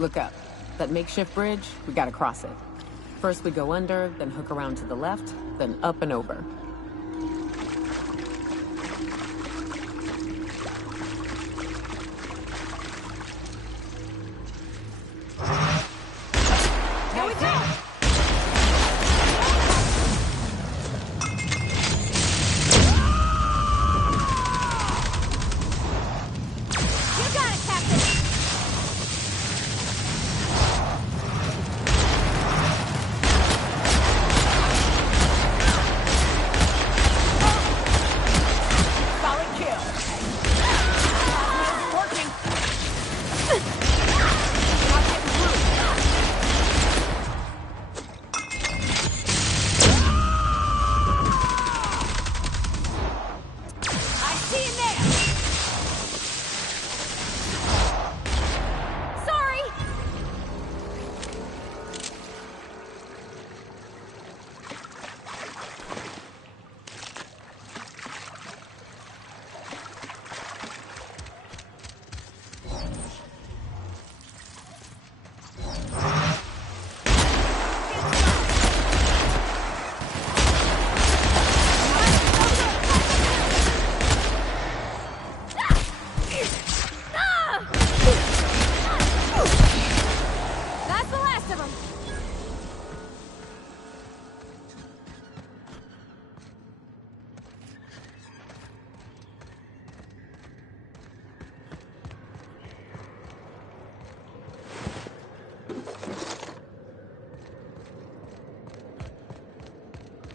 Look up. That makeshift bridge, we gotta cross it. First we go under, then hook around to the left, then up and over. Here we go!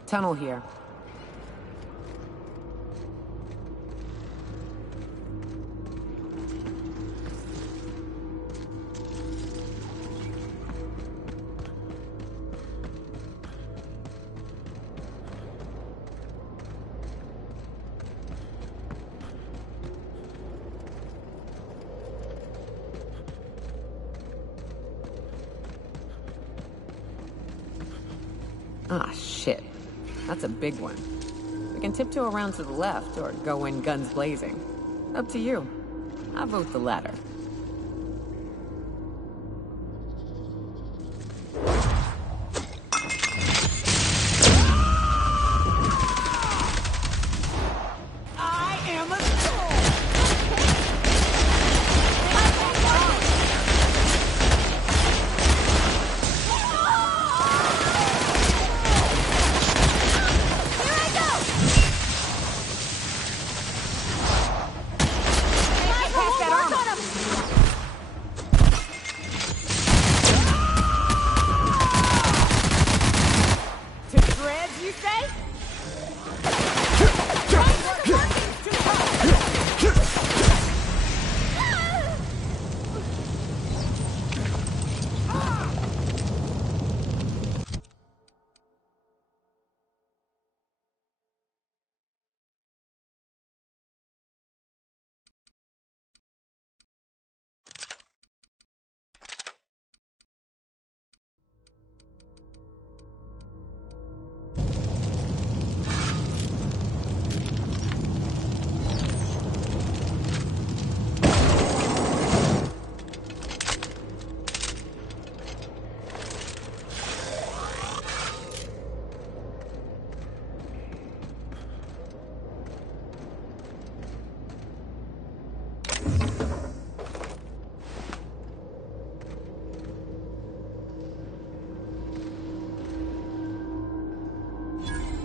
Tunnel here. Ah, shit. That's a big one. We can tiptoe around to the left or go in guns blazing. Up to you. I vote the latter.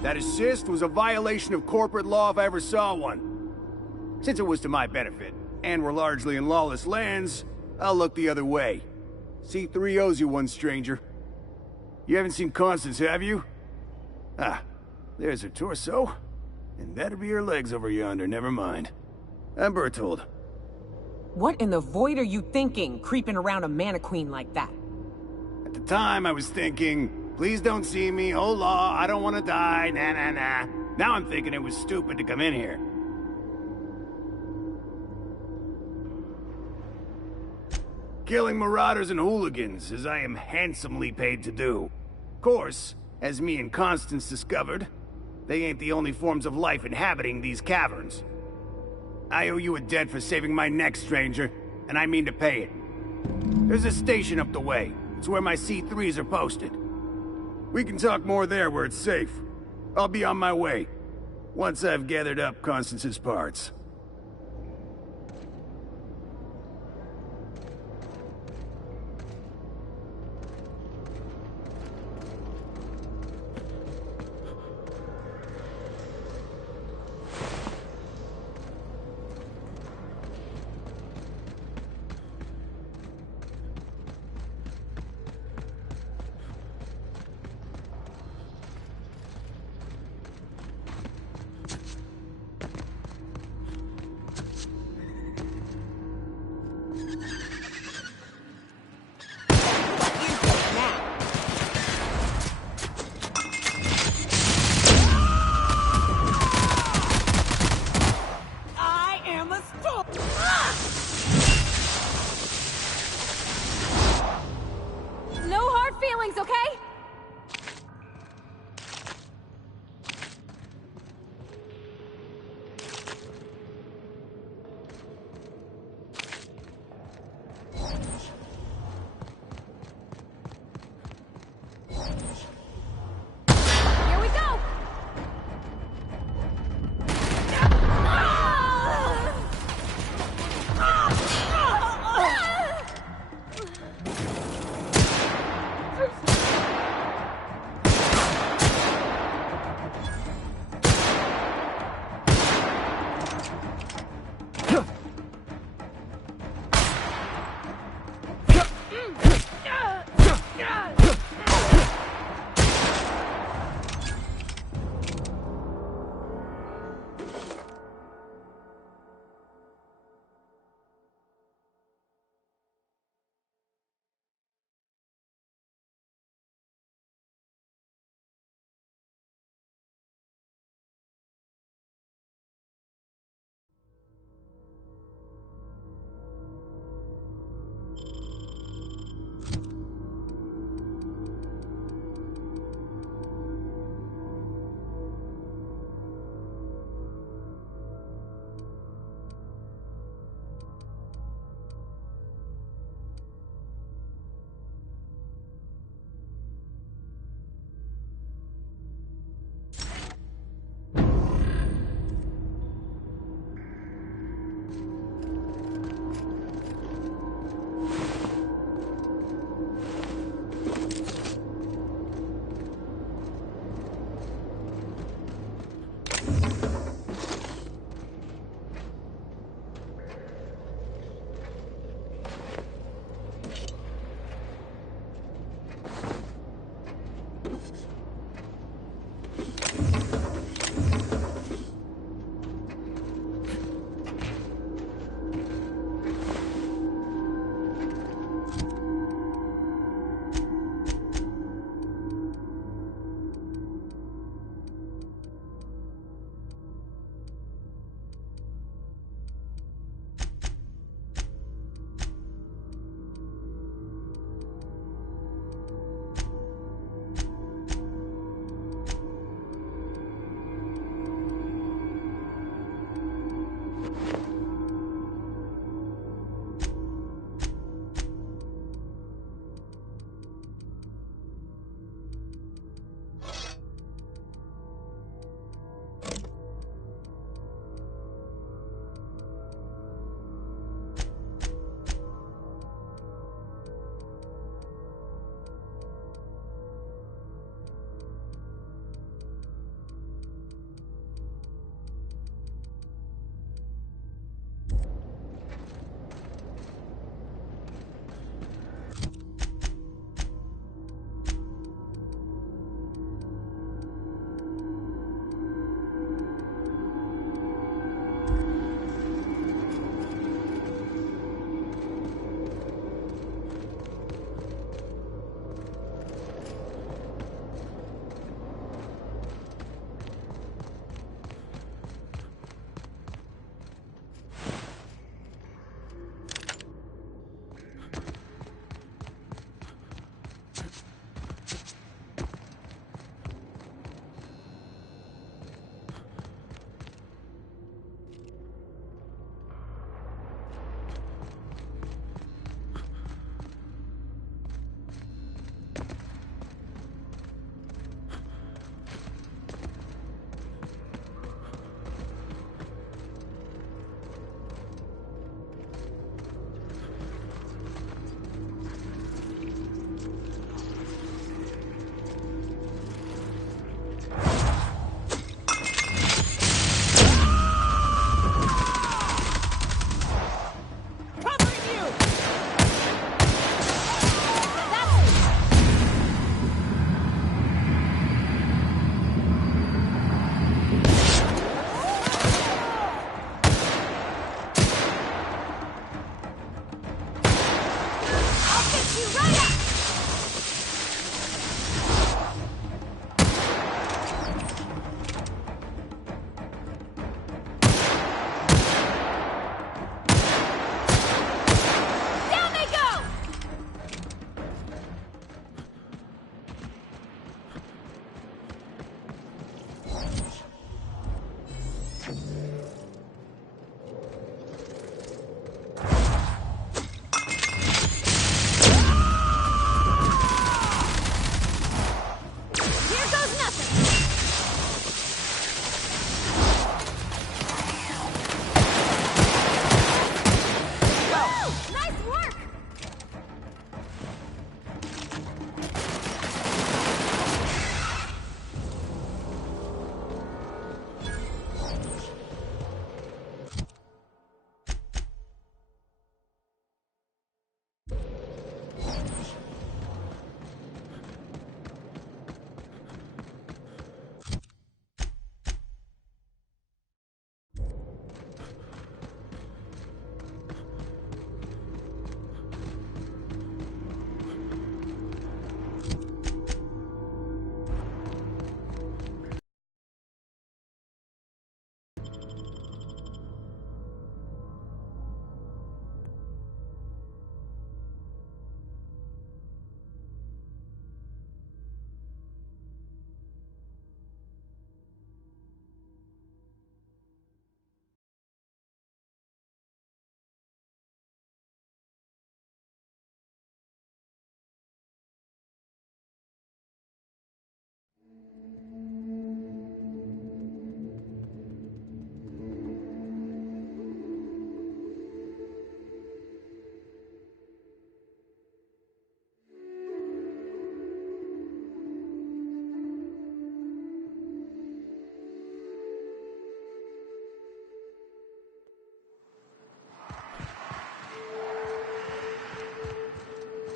That assist was a violation of corporate law if I ever saw one. Since it was to my benefit, and we're largely in lawless lands, I'll look the other way. C3 owes you one, stranger. You haven't seen Constance, have you? Ah, there's her torso. And that'll be her legs over yonder, never mind. I'm Bertold. What in the void are you thinking, creeping around a mannequin like that? At the time, I was thinking, please don't see me, oh law, I don't want to die, nah nah nah. Now I'm thinking it was stupid to come in here. Killing marauders and hooligans, as I am handsomely paid to do. Of course, as me and Constance discovered, they ain't the only forms of life inhabiting these caverns. I owe you a debt for saving my neck, stranger, and I mean to pay it. There's a station up the way. It's where my C3s are posted. We can talk more there where it's safe. I'll be on my way, once I've gathered up Constance's parts.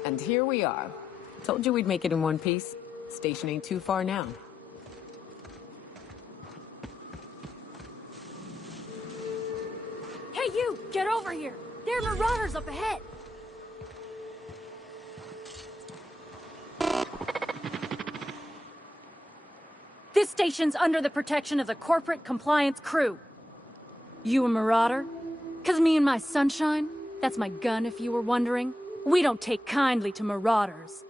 And here we are. Told you we'd make it in one piece. Station ain't too far now. Hey you! Get over here! There are marauders up ahead! This station's under the protection of the Corporate Compliance Crew. You a marauder? 'Cause me and my Sunshine, that's my gun if you were wondering, we don't take kindly to marauders.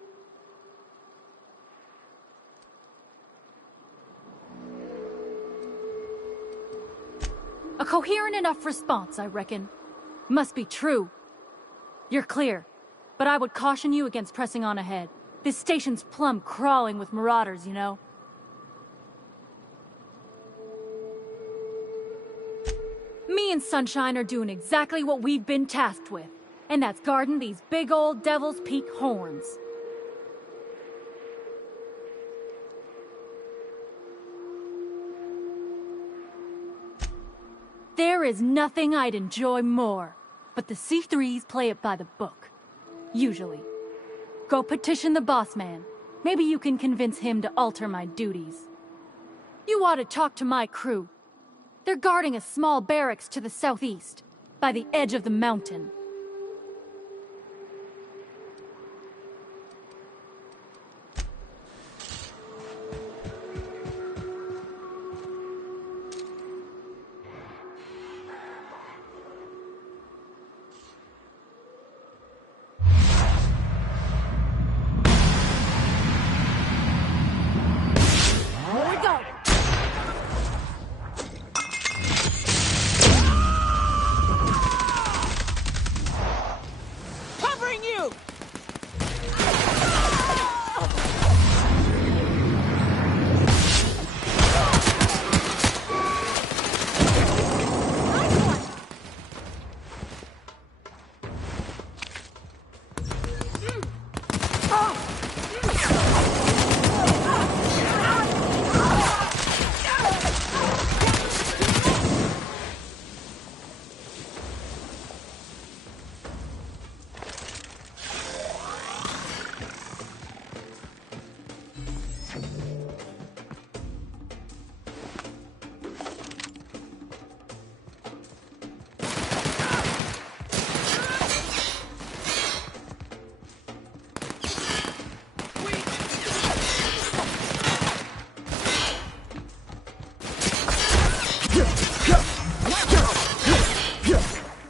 A coherent enough response, I reckon. Must be true. You're clear, but I would caution you against pressing on ahead. This station's plumb crawling with marauders, you know. Me and Sunshine are doing exactly what we've been tasked with, and that's guarding these big old Devil's Peak horns. There is nothing I'd enjoy more, but the C3s play it by the book. Usually. Go petition the boss man. Maybe you can convince him to alter my duties. You ought to talk to my crew. They're guarding a small barracks to the southeast, by the edge of the mountain.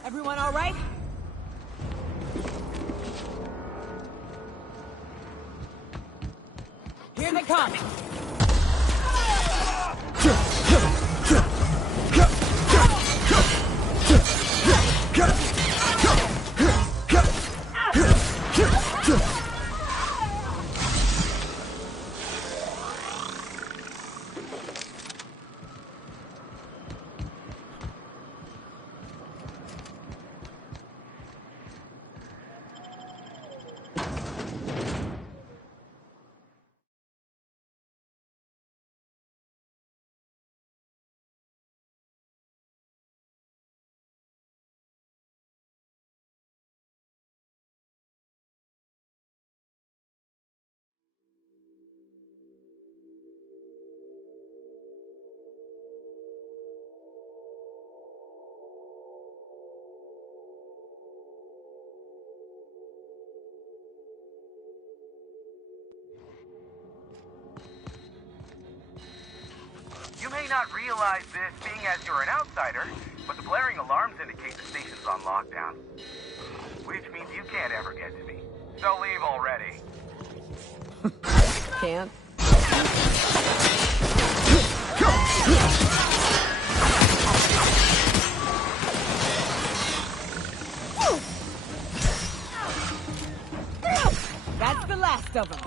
Everyone all right? Here they come! You may not realize this, being as you're an outsider, but the blaring alarms indicate the station's on lockdown. Which means you can't ever get to me. So leave already. Can't? That's the last of them.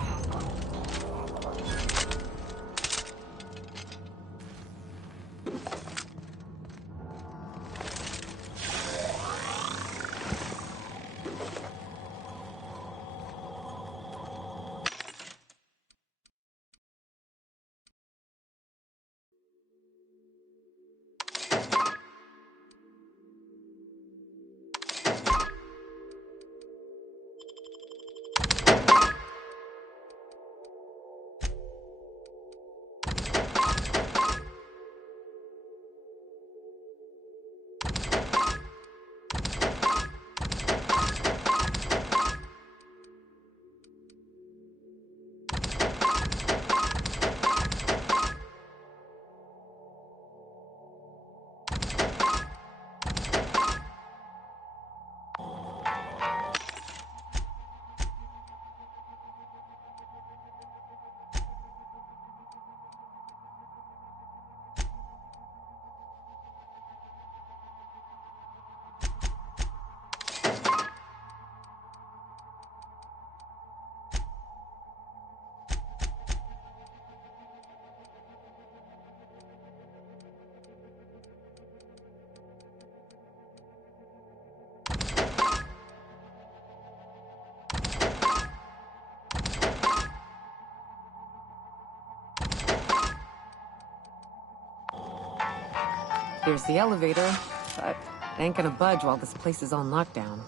Here's the elevator, but it ain't gonna budge while this place is on lockdown.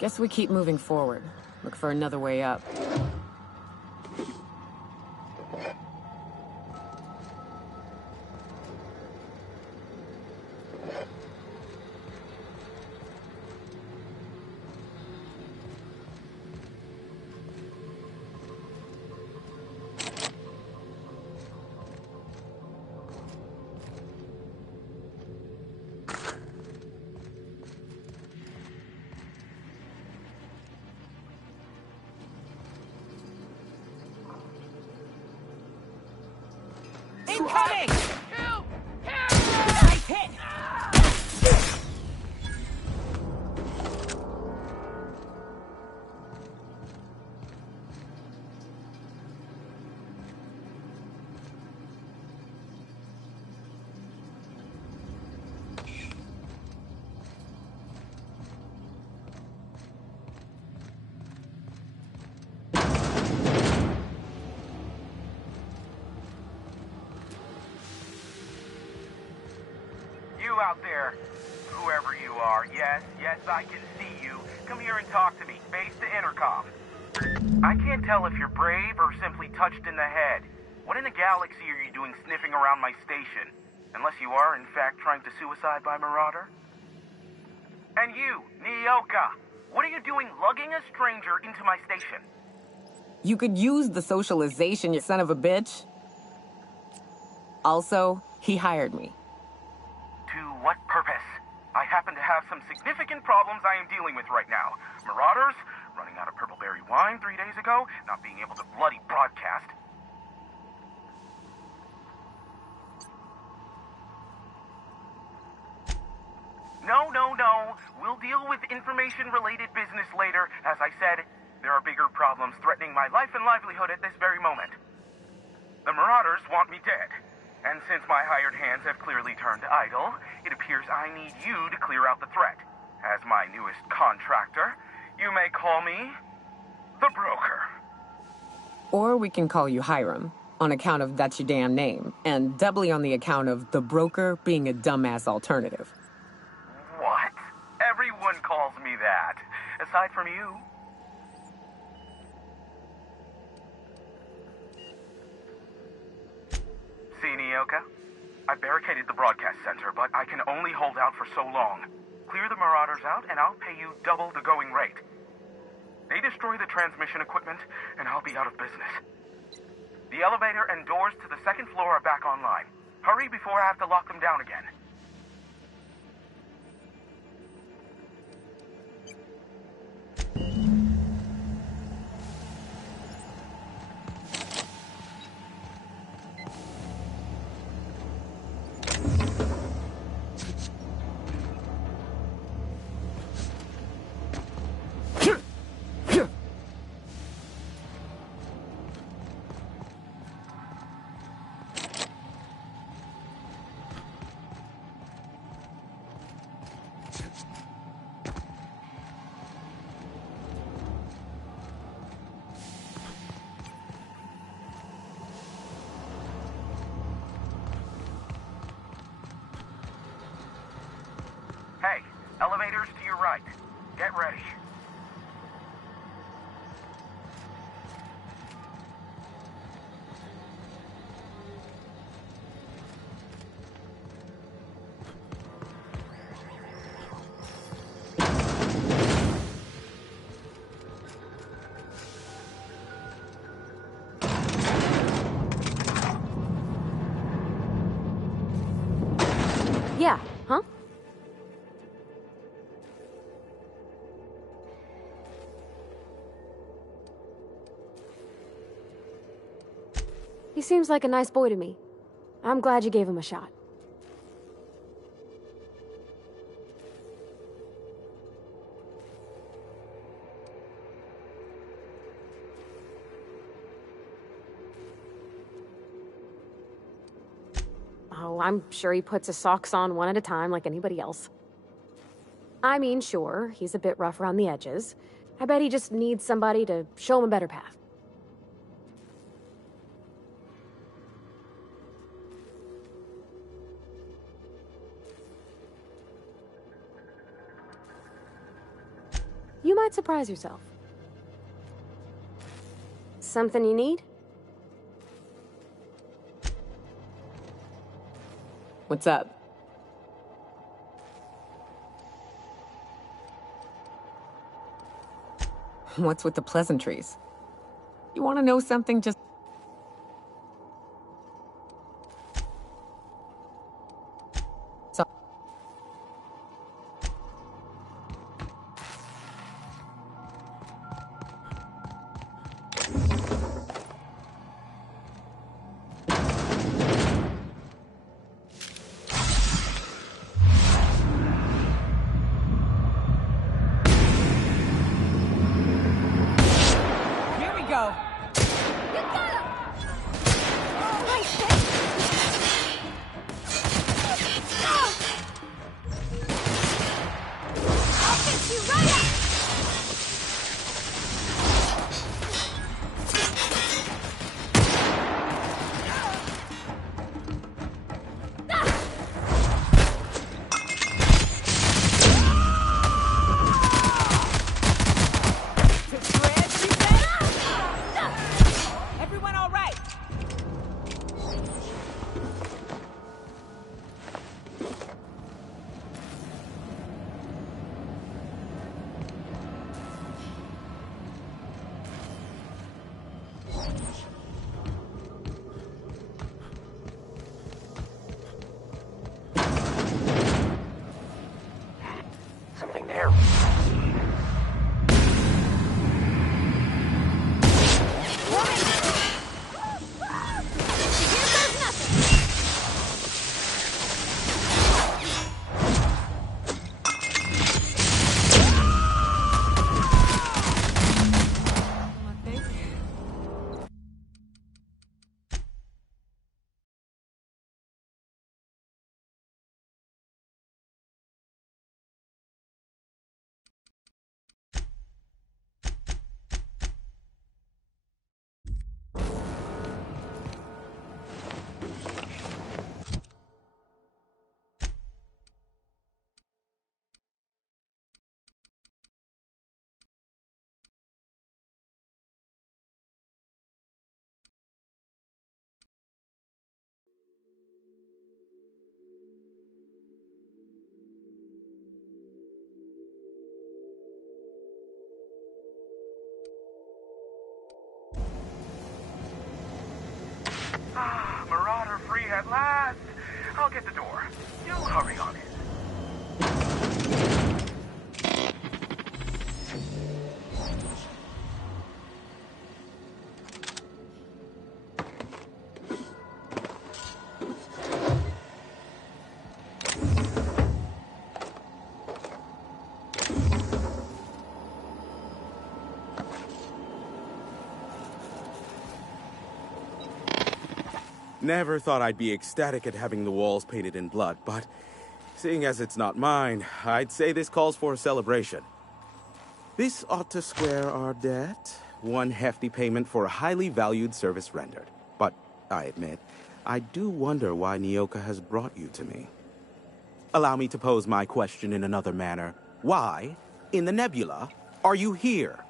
Guess we keep moving forward. Look for another way up. Incoming! Help! Nice hit! Out there, whoever you are, yes, I can see you. Come here and talk to me, face to intercom. I can't tell if you're brave or simply touched in the head. What in the galaxy are you doing sniffing around my station? Unless you are, in fact, trying to suicide by Marauder? And you, Nyoka, what are you doing lugging a stranger into my station? You could use the socialization, you son of a bitch. Also, he hired me. To what purpose? I happen to have some significant problems I am dealing with right now. Marauders, running out of purple berry wine 3 days ago, not being able to bloody broadcast. No. We'll deal with information-related business later. As I said, there are bigger problems threatening my life and livelihood at this very moment. The Marauders want me dead. And since my hired hands have clearly turned idle, it appears I need you to clear out the threat. As my newest contractor, you may call me the Broker. Or we can call you Hiram, on account of that's your damn name, and doubly on the account of the Broker being a dumbass alternative. What? Everyone calls me that, aside from you. See, Nyoka? I barricaded the broadcast center, but I can only hold out for so long. Clear the Marauders out, and I'll pay you double the going rate. They destroy the transmission equipment, and I'll be out of business. The elevator and doors to the second floor are back online. Hurry before I have to lock them down again. right. Get ready. Yeah, huh? He seems like a nice boy to me. I'm glad you gave him a shot. Oh, I'm sure he puts his socks on one at a time like anybody else. I mean, sure, he's a bit rough around the edges. I bet he just needs somebody to show him a better path. You might surprise yourself. Something you need? What's up? What's with the pleasantries? You want to know something? Just... So Here we go. Everyone all right? Something there. Marauder free at last. I'll get the door. You hurry on it. Never thought I'd be ecstatic at having the walls painted in blood, but seeing as it's not mine, I'd say this calls for a celebration. This ought to square our debt. One hefty payment for a highly valued service rendered. But I admit, I do wonder why Nyoka has brought you to me. Allow me to pose my question in another manner. Why, in the nebula, are you here?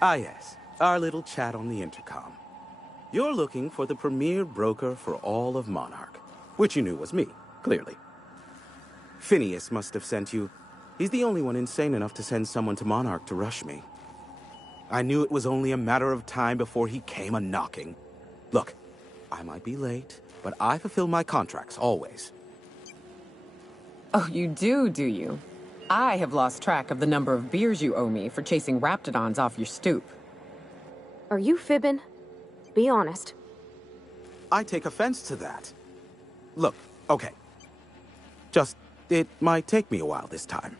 Ah yes, our little chat on the intercom. You're looking for the premier broker for all of Monarch, which you knew was me, clearly. Phineas must have sent you. He's the only one insane enough to send someone to Monarch to rush me. I knew it was only a matter of time before he came a-knocking. Look, I might be late, but I fulfill my contracts, always. Oh, you do you? I have lost track of the number of beers you owe me for chasing Raptidons off your stoop. Are you fibbing? Be honest. I take offense to that. Look, okay. It might take me a while this time.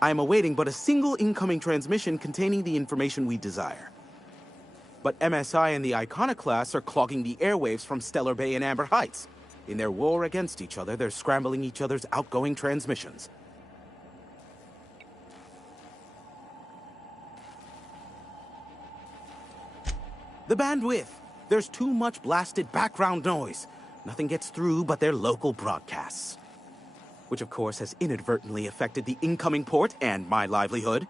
I am awaiting but a single incoming transmission containing the information we desire. But MSI and the Iconoclasts are clogging the airwaves from Stellar Bay and Amber Heights. In their war against each other, they're scrambling each other's outgoing transmissions. The bandwidth! There's too much blasted background noise. Nothing gets through but their local broadcasts. Which of course has inadvertently affected the incoming port and my livelihood.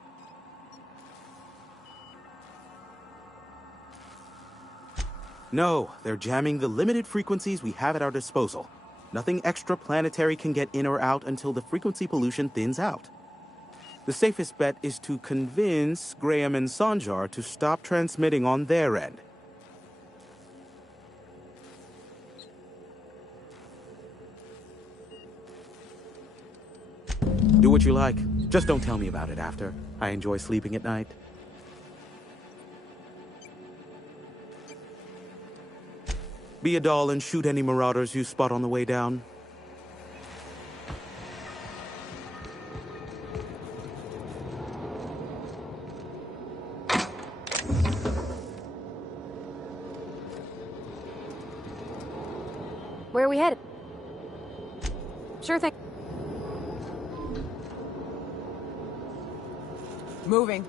No, they're jamming the limited frequencies we have at our disposal. Nothing extraplanetary can get in or out until the frequency pollution thins out. The safest bet is to convince Graham and Sanjar to stop transmitting on their end. Do what you like. Just don't tell me about it after. I enjoy sleeping at night. Be a doll and shoot any marauders you spot on the way down. Where are we headed? Sure thing. Moving.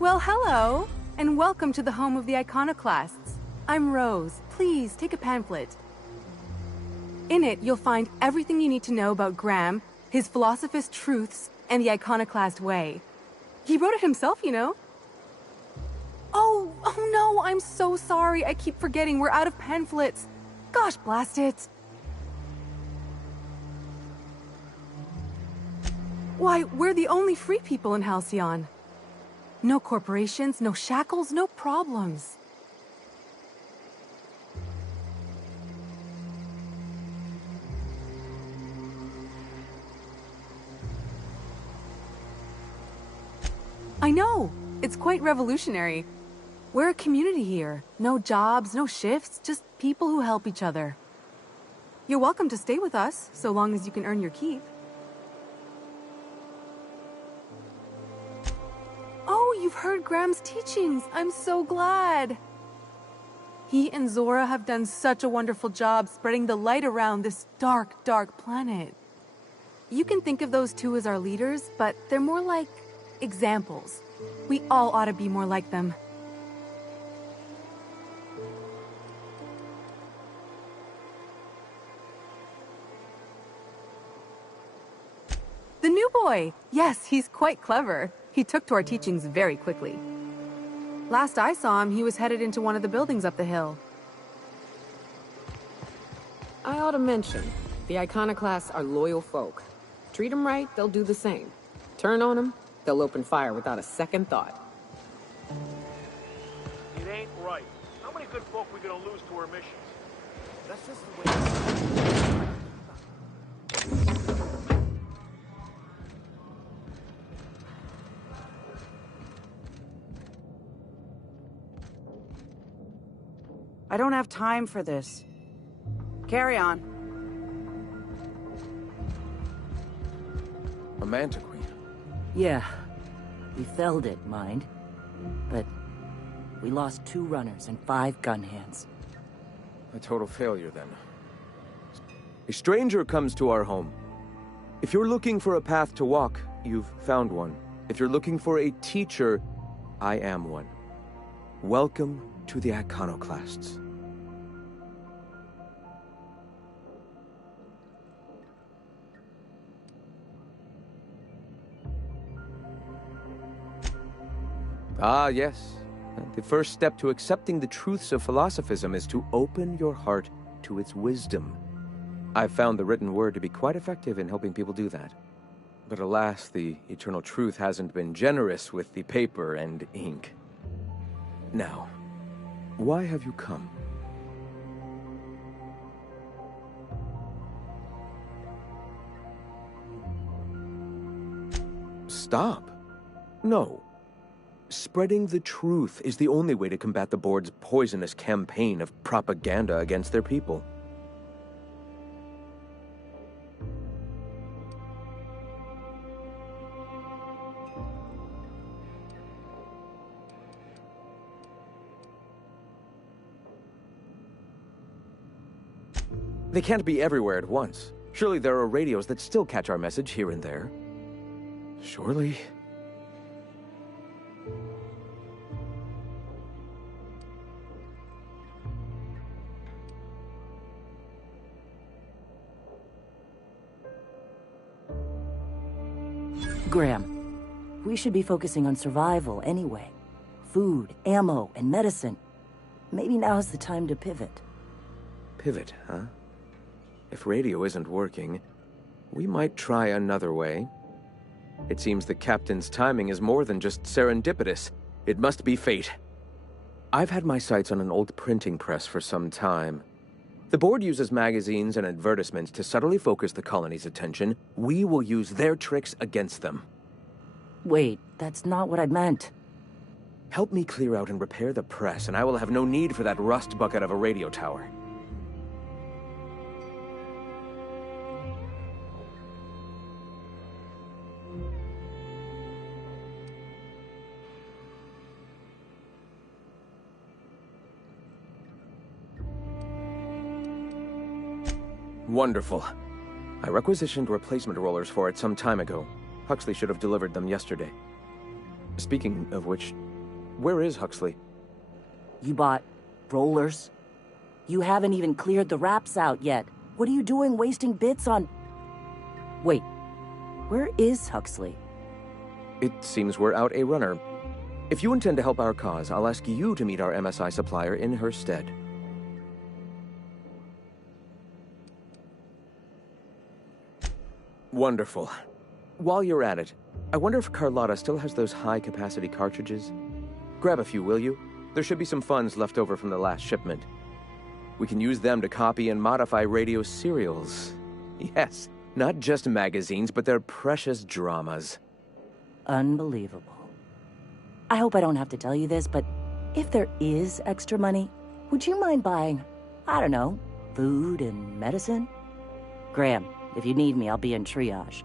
Well, hello, and welcome to the home of the Iconoclasts. I'm Rose. Please, take a pamphlet. In it, you'll find everything you need to know about Graham, his Philosophous Truths, and the Iconoclast Way. He wrote it himself, you know. Oh no, I'm so sorry. I keep forgetting we're out of pamphlets. Gosh, blast it. Why, we're the only free people in Halcyon. No corporations, no shackles, no problems. I know! It's quite revolutionary. We're a community here. No jobs, no shifts, just people who help each other. You're welcome to stay with us, so long as you can earn your keep. Oh, you've heard Graham's teachings. I'm so glad. He and Zora have done such a wonderful job spreading the light around this dark, dark planet. You can think of those two as our leaders, but they're more like examples. We all ought to be more like them. The new boy! Yes, he's quite clever. He took to our teachings very quickly. Last I saw him, he was headed into one of the buildings up the hill. I ought to mention, the Iconoclasts are loyal folk. Treat them right, they'll do the same. Turn on them, they'll open fire without a second thought. It ain't right. How many good folk we gonna lose to our missions? That's just the way... I don't have time for this. Carry on. A Mantiqueen. Yeah. We felled it, mind. But we lost 2 runners and 5 gun hands. A total failure, then. A stranger comes to our home. If you're looking for a path to walk, you've found one. If you're looking for a teacher, I am one. Welcome to the Iconoclasts. Ah, yes. The first step to accepting the truths of philosophism is to open your heart to its wisdom. I've found the written word to be quite effective in helping people do that. But alas, the eternal truth hasn't been generous with the paper and ink. Now, why have you come? Stop. No. Spreading the truth is the only way to combat the board's poisonous campaign of propaganda against their people. They can't be everywhere at once. Surely there are radios that still catch our message here and there. Surely... Graham, we should be focusing on survival anyway. Food, ammo, and medicine. Maybe now's the time to pivot. Pivot, huh? If radio isn't working, we might try another way. It seems the captain's timing is more than just serendipitous. It must be fate. I've had my sights on an old printing press for some time. The board uses magazines and advertisements to subtly focus the colony's attention. We will use their tricks against them. Wait, that's not what I meant. Help me clear out and repair the press, and I will have no need for that rust bucket of a radio tower. Wonderful. I requisitioned replacement rollers for it some time ago. Huxley should have delivered them yesterday. Speaking of which, Where is Huxley? You bought rollers? You haven't even cleared the wraps out yet. What are you doing wasting bits on... Wait, where is Huxley? It seems we're out a runner. If you intend to help our cause, I'll ask you to meet our MSI supplier in her stead. Wonderful. While you're at it, I wonder if Carlotta still has those high-capacity cartridges? Grab a few, will you? There should be some funds left over from the last shipment. We can use them to copy and modify radio serials. Yes, not just magazines, but their precious dramas. Unbelievable. I hope I don't have to tell you this, but if there is extra money, would you mind buying, I don't know, food and medicine? Graham, if you need me, I'll be in triage.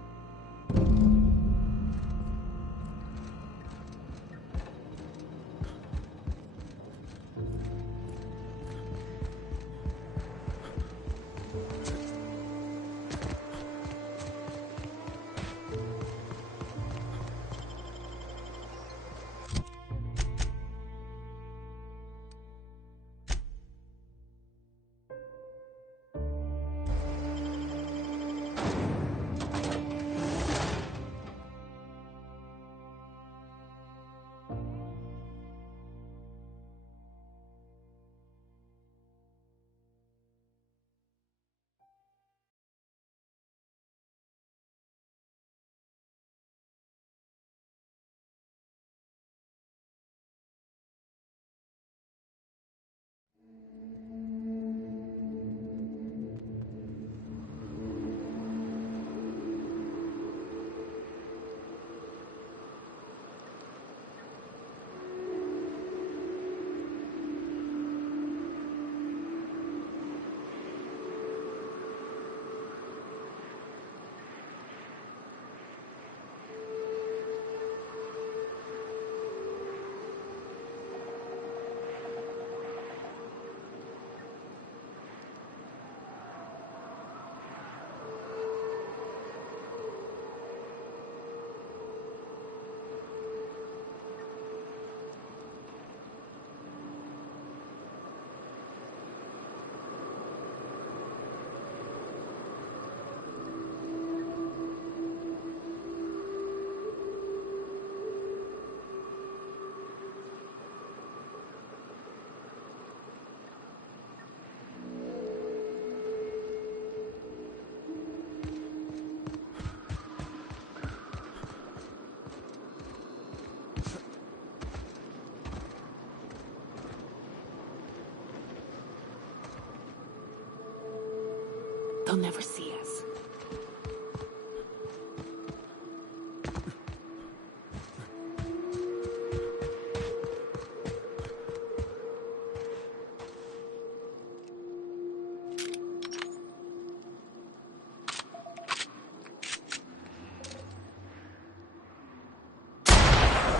They'll never see us.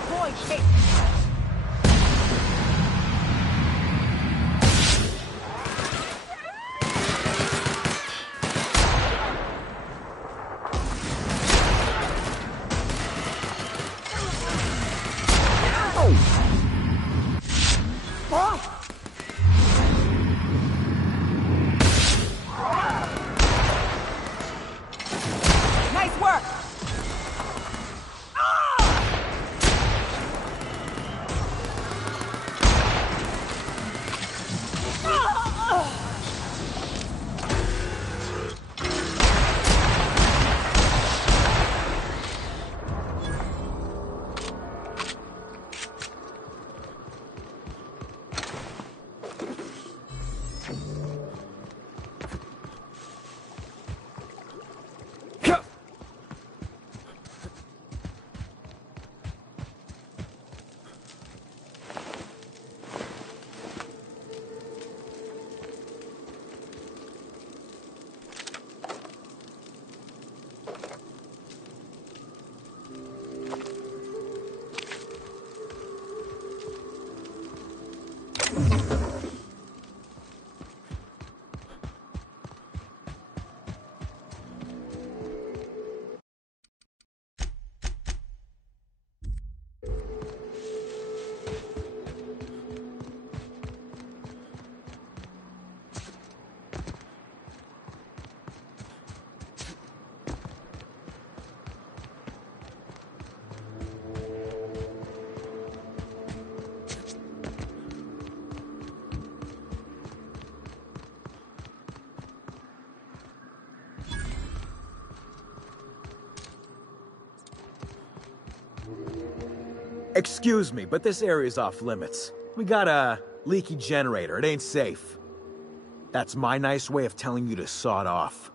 Boy, shit! Nice work! Excuse me, but this area's off limits. We got a leaky generator. It ain't safe. That's my nice way of telling you to sod off.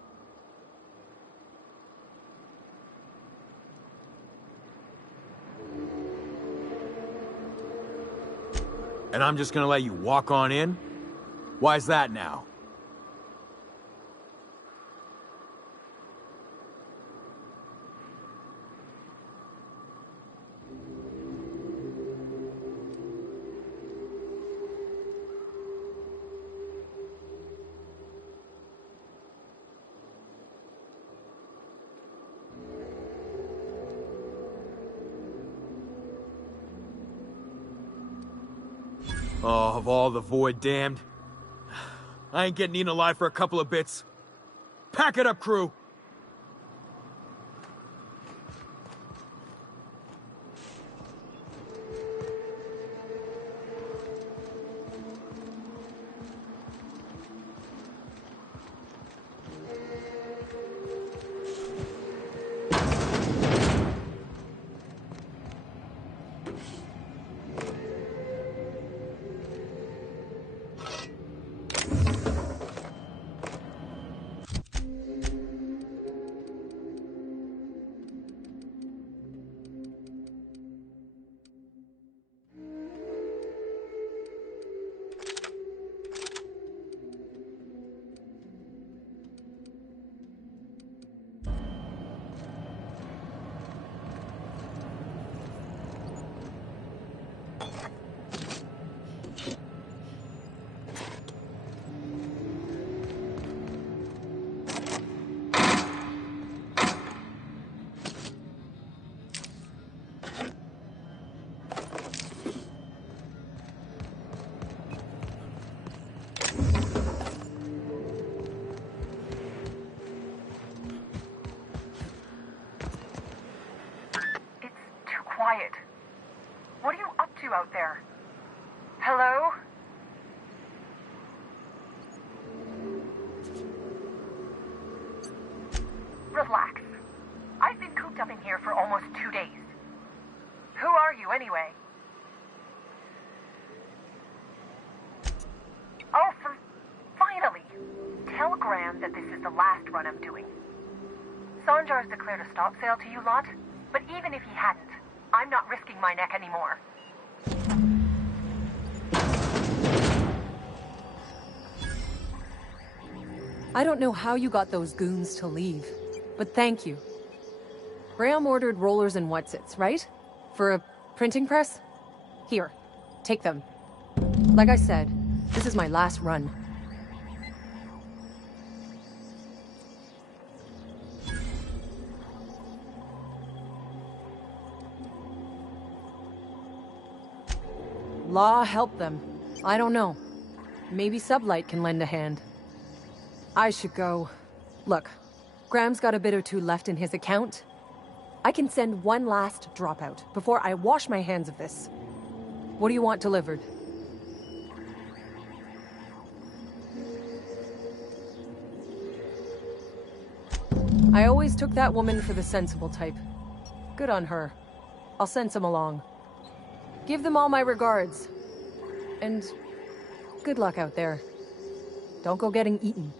And I'm just gonna let you walk on in? Why's that now? Oh, of all the Void damned. I ain't getting eaten alive for a couple of bits. Pack it up, crew! Quiet. What are you up to out there? Hello? Relax. I've been cooped up in here for almost 2 days. Who are you, anyway? Oh, finally! Tell Graham that this is the last run I'm doing. Sanjar's declared a stop sale to you lot, but even if he hadn't, I'm not risking my neck anymore. I don't know how you got those goons to leave, but thank you. Graham ordered rollers and whatsits, right? For a printing press? Here, take them. Like I said, this is my last run. Law help them. I don't know. Maybe Sublight can lend a hand. I should go. Look, Graham's got a bit or two left in his account. I can send one last dropout before I wash my hands of this. What do you want delivered? I always took that woman for the sensible type. Good on her. I'll send some along. Give them all my regards. And good luck out there. Don't go getting eaten.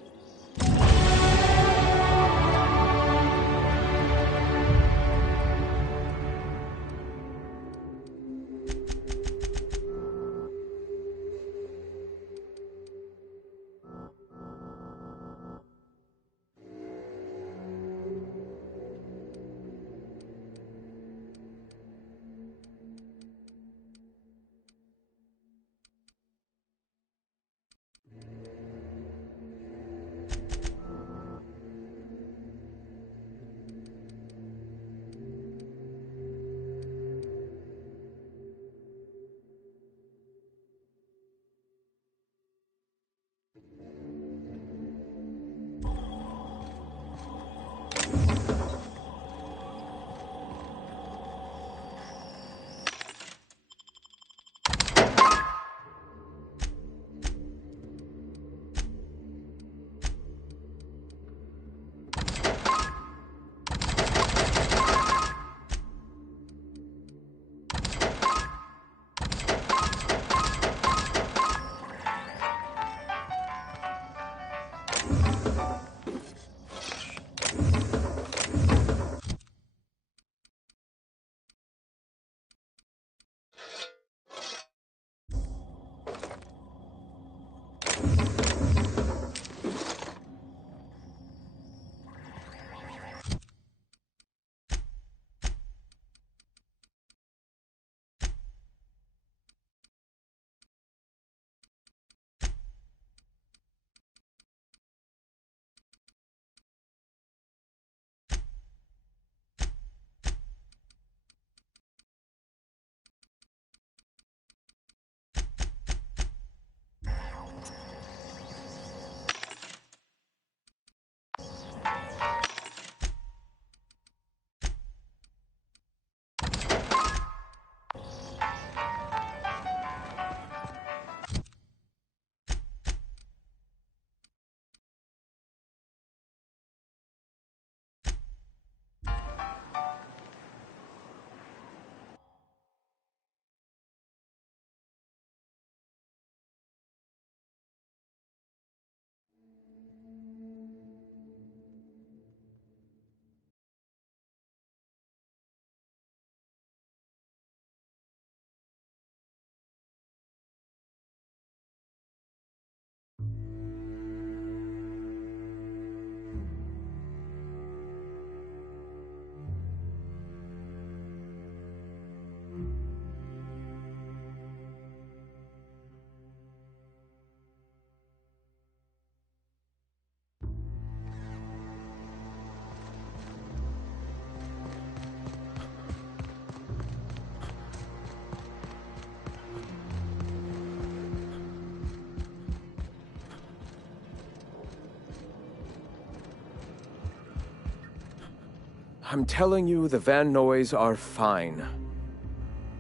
I'm telling you, the Van Noys are fine.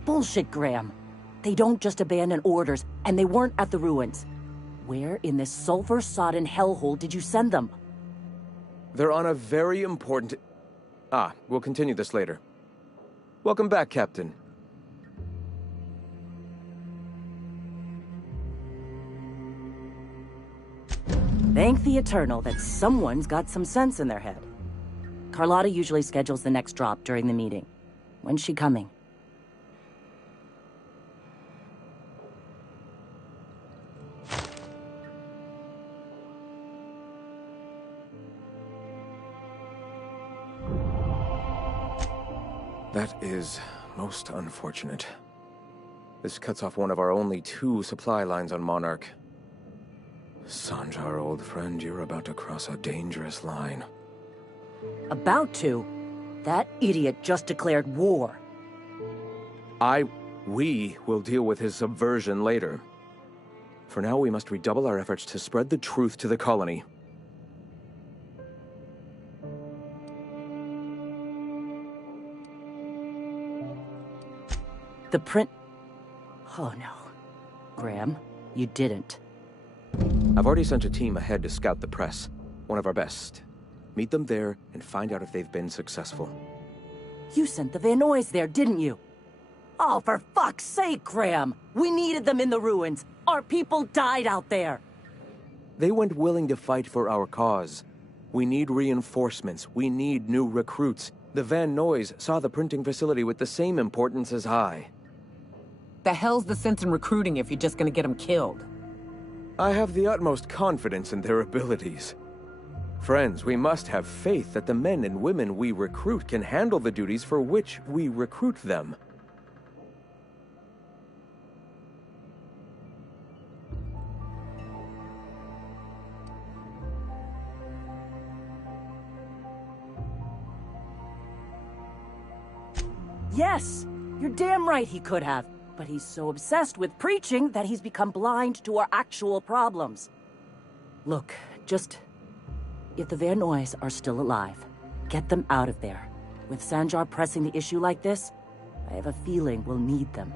Bullshit, Graham. They don't just abandon orders, and they weren't at the ruins. Where in this sulfur-sodden hellhole did you send them? They're on a very important... we'll continue this later. Welcome back, Captain. Thank the Eternal that someone's got some sense in their head. Carlotta usually schedules the next drop during the meeting. When's she coming? That is most unfortunate. This cuts off one of our only 2 supply lines on Monarch. Sanjar, old friend, you're about to cross a dangerous line. About to? That idiot just declared war. We will deal with his subversion later. For now, we must redouble our efforts to spread the truth to the colony. The print... Oh no. Graham, you didn't. I've already sent a team ahead to scout the press. One of our best. Meet them there and find out if they've been successful. You sent the Van Noys there, didn't you? Oh, for fuck's sake, Graham! We needed them in the ruins! Our people died out there! They went willing to fight for our cause. We need reinforcements. We need new recruits. The Van Noys saw the printing facility with the same importance as I. The hell's the sense in recruiting if you're just gonna get them killed? I have the utmost confidence in their abilities. Friends, we must have faith that the men and women we recruit can handle the duties for which we recruit them. Yes! You're damn right he could have. But he's so obsessed with preaching that he's become blind to our actual problems. Look, if the Van Noys are still alive, get them out of there. With Sanjar pressing the issue like this, I have a feeling we'll need them.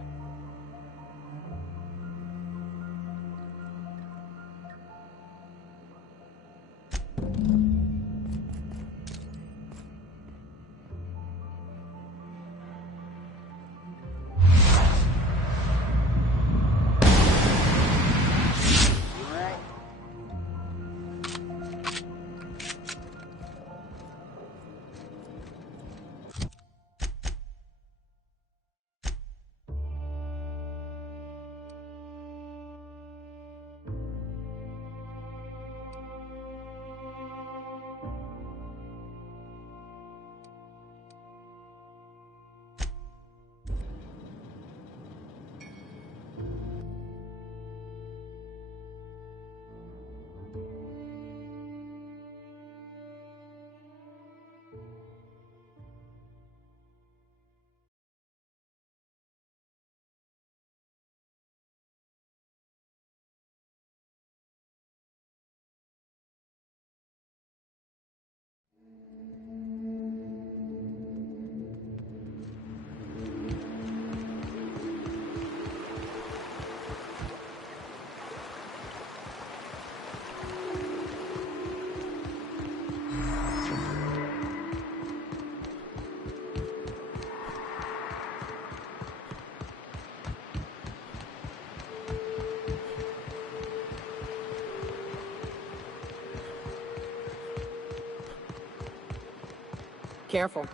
Careful.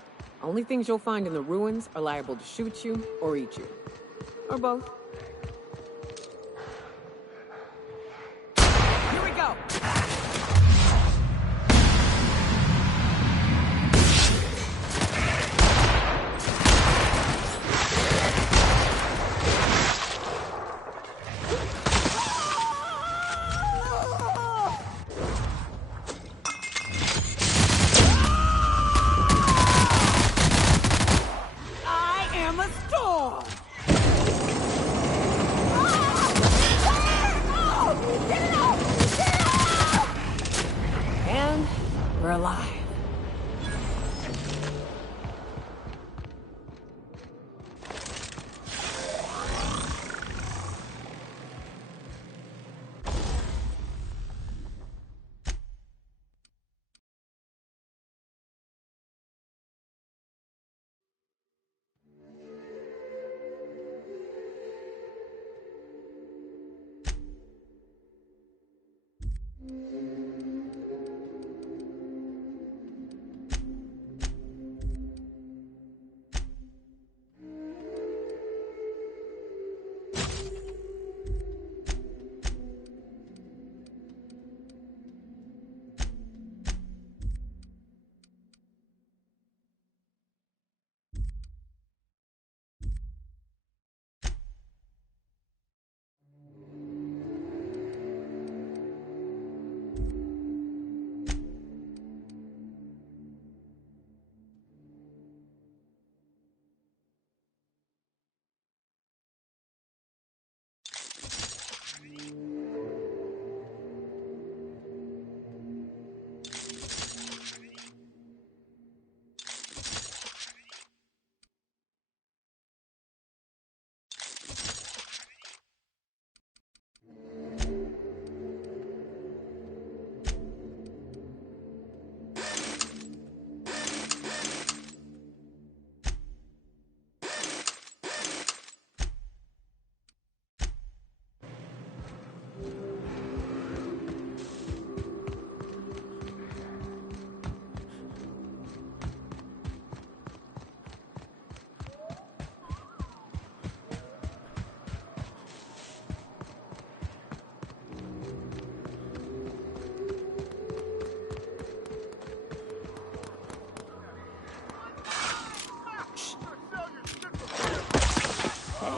Only things you'll find in the ruins are liable to shoot you or eat you. Or both. Here we go!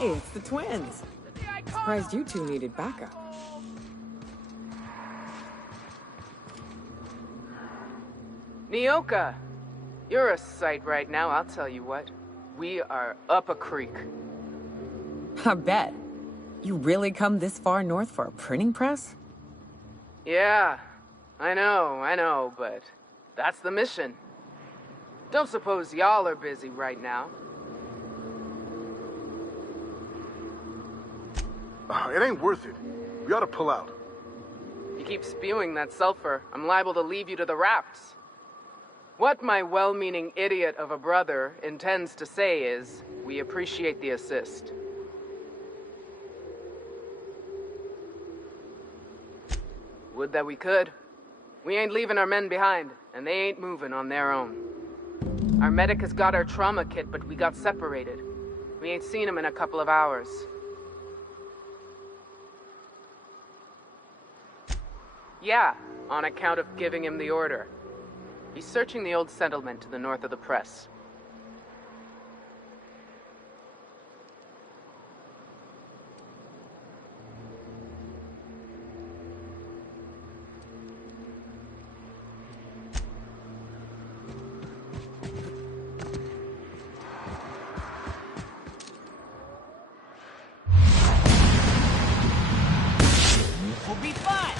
Hey, it's the twins. Surprised you two needed backup. Nyoka, you're a sight right now, I'll tell you what. We are up a creek. I bet. You really come this far north for a printing press? Yeah, I know, but that's the mission. Don't suppose y'all are busy right now. It ain't worth it. We ought to pull out. You keep spewing that sulfur, I'm liable to leave you to the rafts. What my well-meaning idiot of a brother intends to say is, we appreciate the assist. Would that we could. We ain't leaving our men behind, and they ain't moving on their own. Our medic has got our trauma kit, but we got separated. We ain't seen him in a couple of hours. Yeah, on account of giving him the order. He's searching the old settlement to the north of the press. We'll be fine!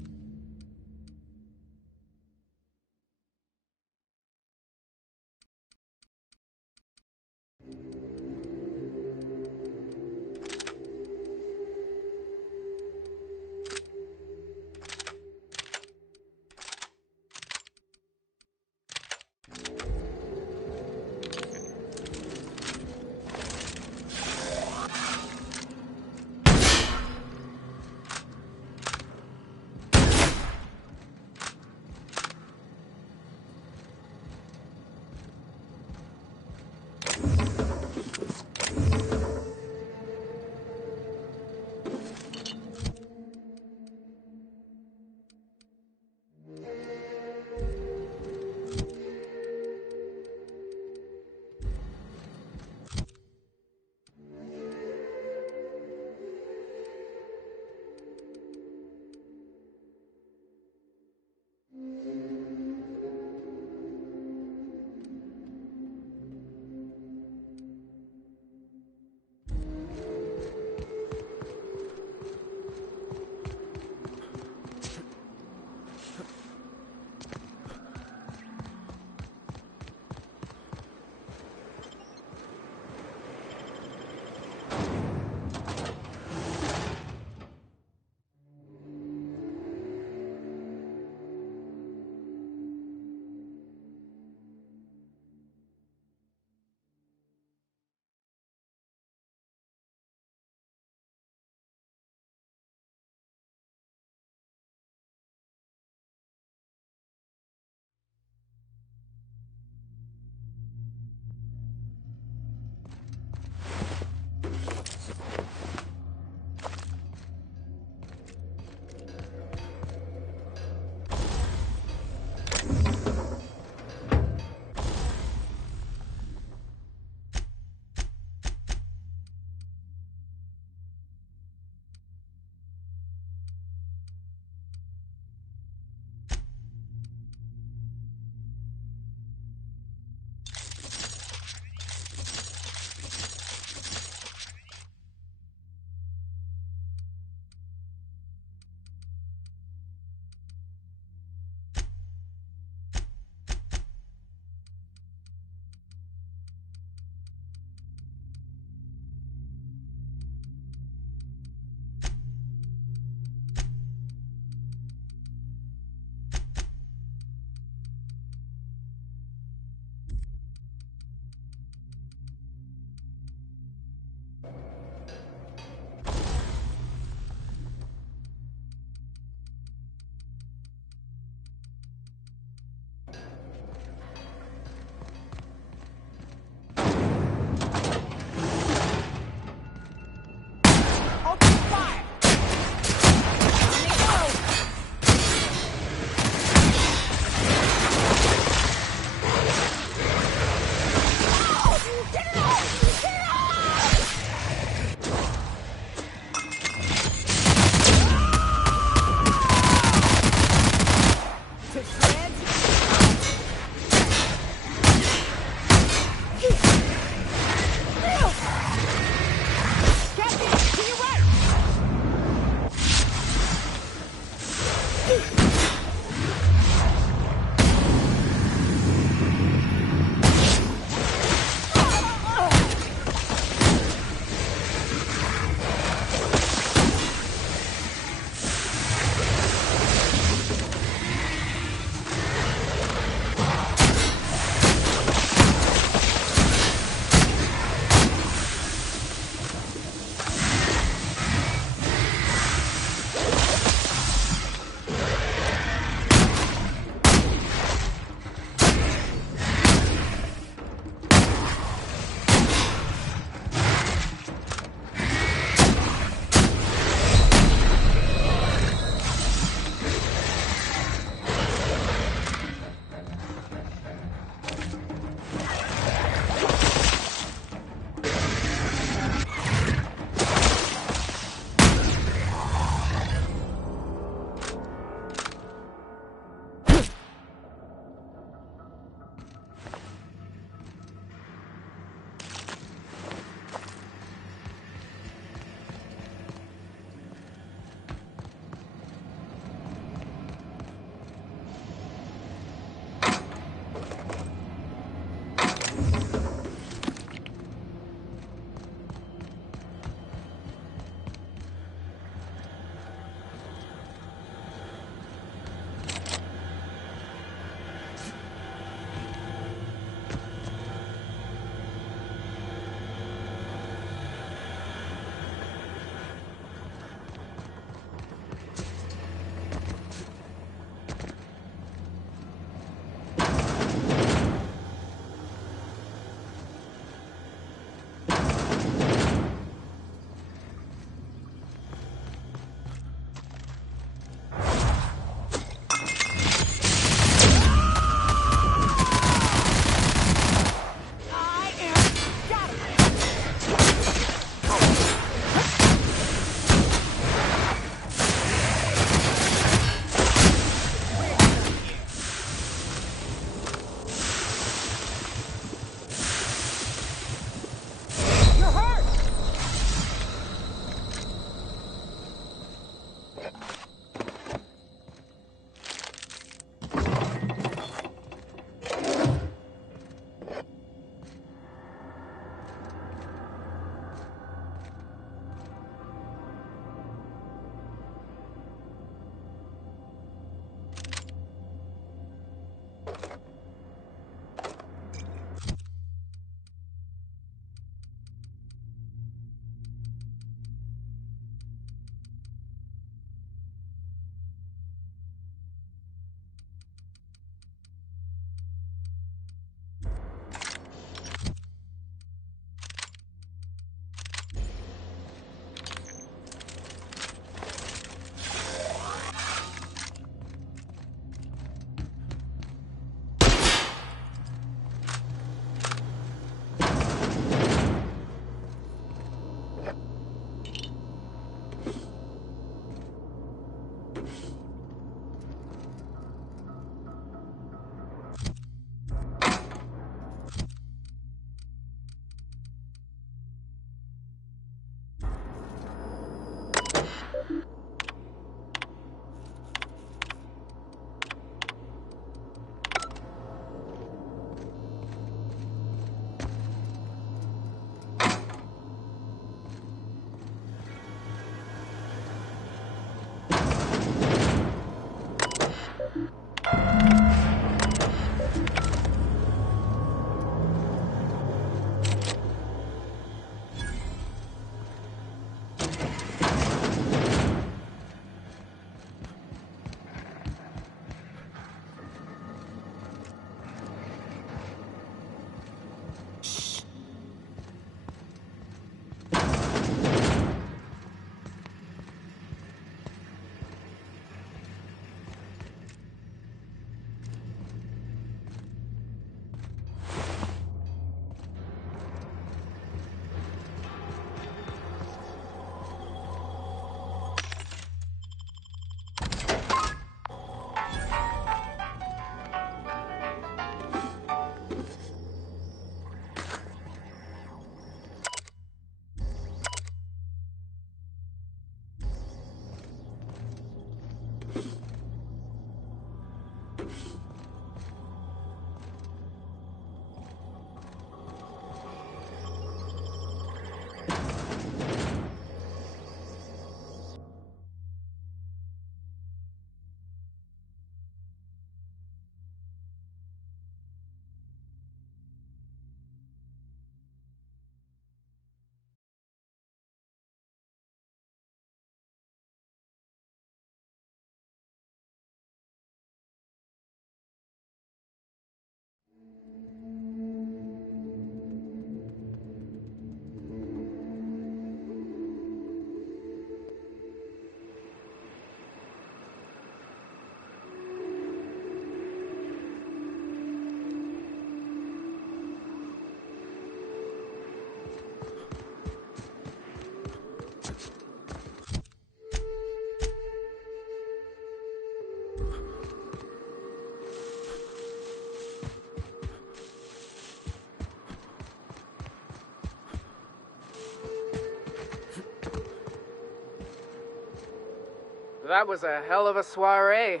That was a hell of a soiree.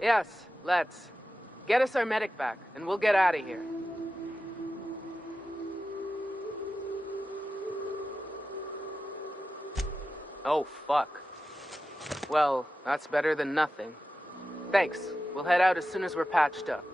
Yes, let's. Get us our medic back, and we'll get out of here. Oh, fuck. Well, that's better than nothing. Thanks. We'll head out as soon as we're patched up.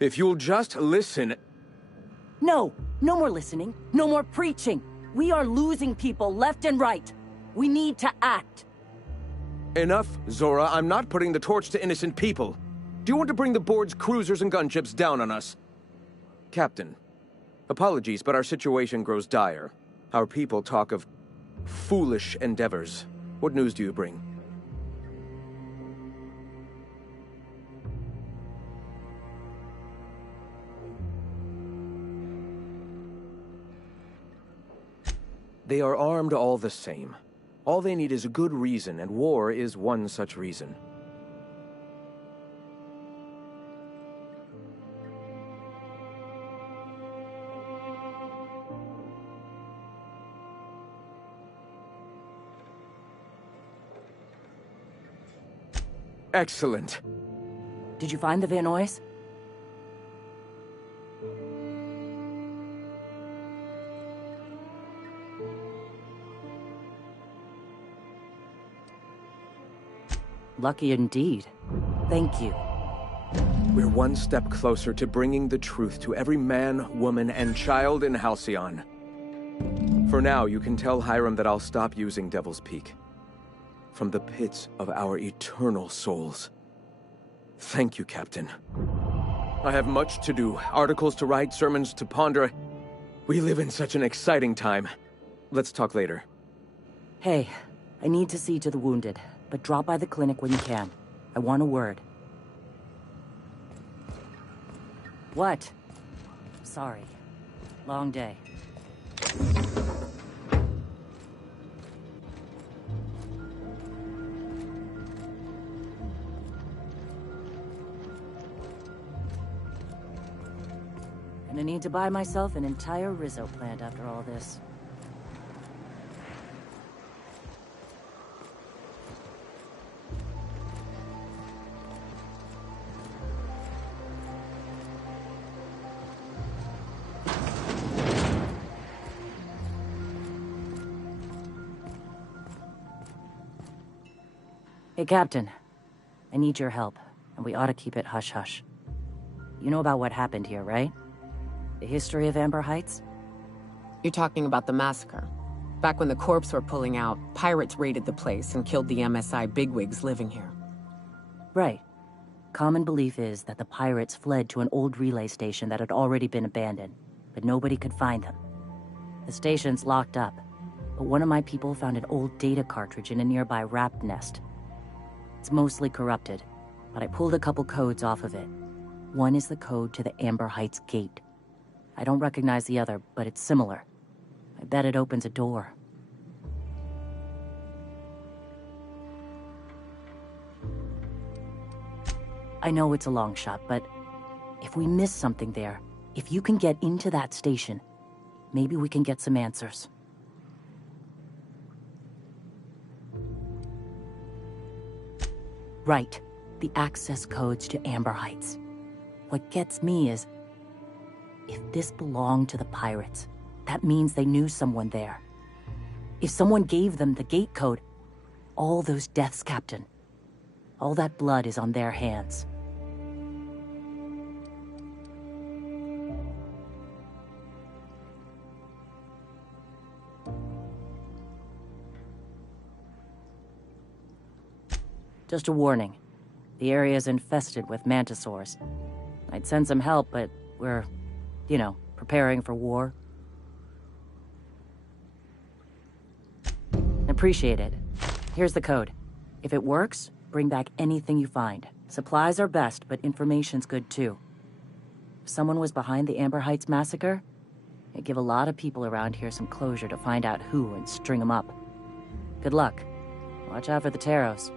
If you'll just listen... No! No more listening. No more preaching. We are losing people left and right. We need to act. Enough, Zora. I'm not putting the torch to innocent people. Do you want to bring the board's cruisers and gunships down on us? Captain, apologies, but our situation grows dire. Our people talk of foolish endeavors. What news do you bring? They are armed all the same. All they need is a good reason, and war is one such reason. Excellent. Did you find the Vanoys? Lucky indeed. Thank you. We're one step closer to bringing the truth to every man, woman, and child in Halcyon. For now, you can tell Hiram that I'll stop using Devil's Peak. From the pits of our eternal souls. Thank you, Captain. I have much to do. Articles to write, sermons to ponder. We live in such an exciting time. Let's talk later. Hey, I need to see to the wounded. But drop by the clinic when you can. I want a word. What? Sorry. Long day. Gonna need to buy myself an entire Rizzo plant after all this. Hey, Captain. I need your help, and we ought to keep it hush-hush. You know about what happened here, right? The history of Amber Heights? You're talking about the massacre. Back when the Corps were pulling out, pirates raided the place and killed the MSI bigwigs living here. Right. Common belief is that the pirates fled to an old relay station that had already been abandoned, but nobody could find them. The station's locked up, but one of my people found an old data cartridge in a nearby rat nest. It's mostly corrupted, but I pulled a couple codes off of it. One is the code to the Amber Heights gate. I don't recognize the other, but it's similar. I bet it opens a door. I know it's a long shot, but if we miss something there, if you can get into that station, maybe we can get some answers. Right. The access codes to Amber Heights. What gets me is, if this belonged to the pirates, that means they knew someone there. If someone gave them the gate code, all those deaths, Captain, all that blood is on their hands. Just a warning. The area is infested with mantisaurs. I'd send some help, but we're, preparing for war. Appreciate it. Here's the code. If it works, bring back anything you find. Supplies are best, but information's good too. If someone was behind the Amber Heights massacre, it'd give a lot of people around here some closure to find out who and string them up. Good luck. Watch out for the Taros.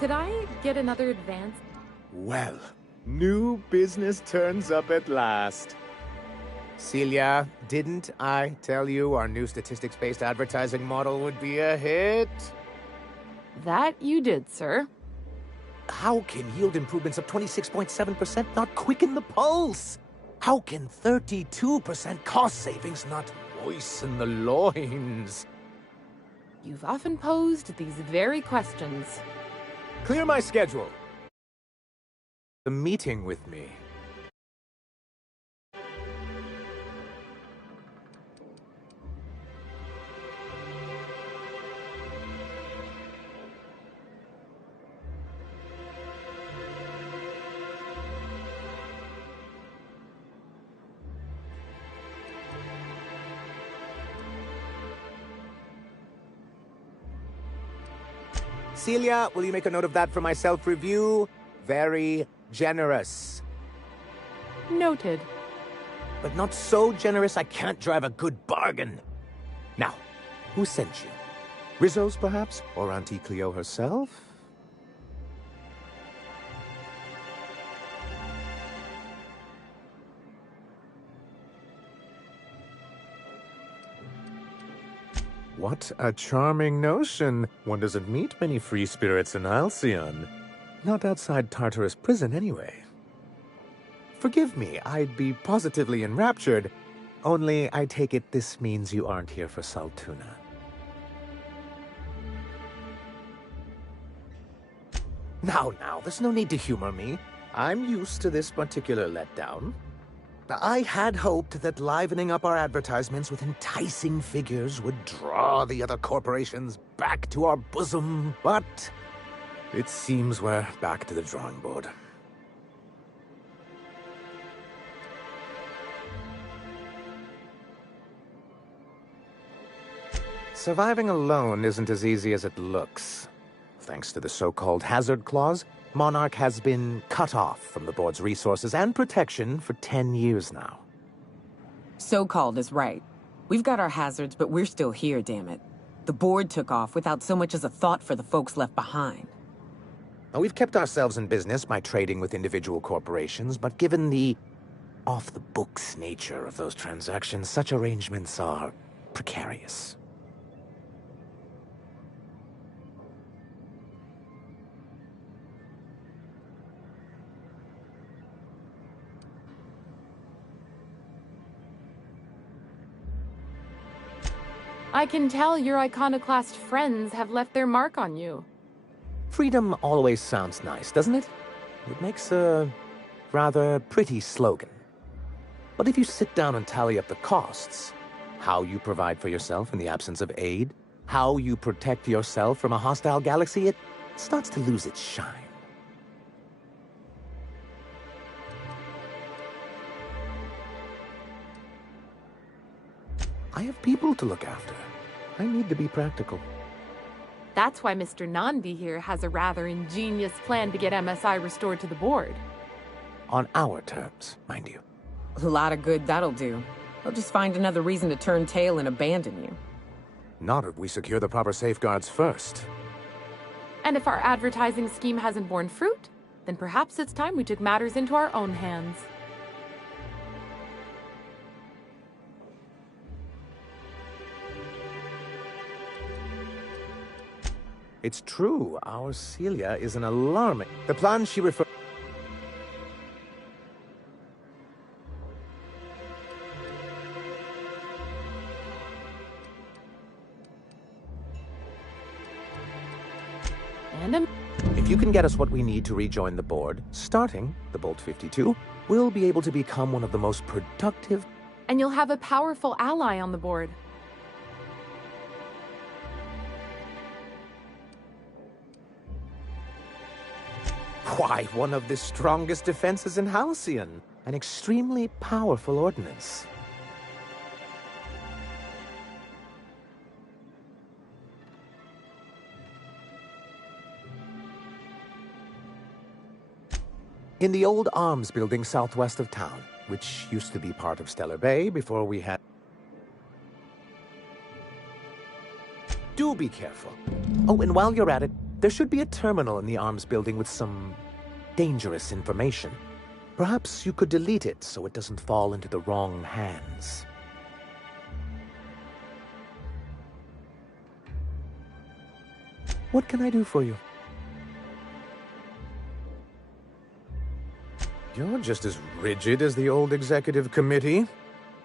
Could I get another advance? Well, new business turns up at last. Celia, didn't I tell you our new statistics-based advertising model would be a hit? That you did, sir. How can yield improvements of 26.7% not quicken the pulse? How can 32% cost savings not moisten the loins? You've often posed these very questions. Clear my schedule. The meeting with me. Celia, will you make a note of that for my self-review? Very generous. Noted. But not so generous I can't drive a good bargain. Now, who sent you? Rizzo's, perhaps? Or Auntie Cleo herself? What a charming notion. One doesn't meet many free spirits in Alcyon. Not outside Tartarus prison, anyway. Forgive me, I'd be positively enraptured Only, I take it this means you aren't here for Saltuna. Now, there's no need to humor me. I'm used to this particular letdown. I had hoped that livening up our advertisements with enticing figures would draw the other corporations back to our bosom, but it seems we're back to the drawing board. Surviving alone isn't as easy as it looks. Thanks to the so-called hazard clause, Monarch has been cut off from the board's resources and protection for 10 years now. So-called is right. We've got our hazards, but we're still here, damn it. The board took off without so much as a thought for the folks left behind. Now, we've kept ourselves in business by trading with individual corporations, but given the off-the-books nature of those transactions, such arrangements are precarious. I can tell your iconoclast friends have left their mark on you. Freedom always sounds nice, doesn't it? It makes a rather pretty slogan. But if you sit down and tally up the costs, how you provide for yourself in the absence of aid, how you protect yourself from a hostile galaxy, it starts to lose its shine. I have people to look after. I need to be practical. That's why Mr. Nandi here has a rather ingenious plan to get MSI restored to the board. On our terms, mind you. A lot of good that'll do. They'll just find another reason to turn tail and abandon you. Not if we secure the proper safeguards first. And if our advertising scheme hasn't borne fruit, then perhaps it's time we took matters into our own hands. It's true, our Celia is an alarming... The plan she referred... If you can get us what we need to rejoin the board, starting the Bolt 52, we'll be able to become one of the most productive... And you'll have a powerful ally on the board. Why, one of the strongest defenses in Halcyon. An extremely powerful ordnance. In the old arms building southwest of town, which used to be part of Stellar Bay before we had... Do be careful. Oh, and while you're at it, there should be a terminal in the arms building with some dangerous information. Perhaps you could delete it so it doesn't fall into the wrong hands. What can I do for you? You're just as rigid as the old executive committee.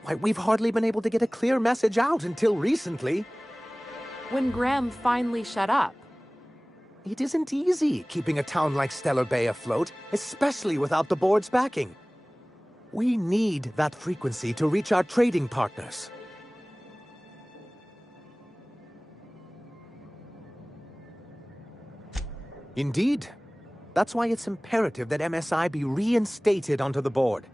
Why, we've hardly been able to get a clear message out until recently. When Graham finally shut up. It isn't easy keeping a town like Stellar Bay afloat, especially without the board's backing. We need that frequency to reach our trading partners. Indeed. That's why it's imperative that MSI be reinstated onto the board.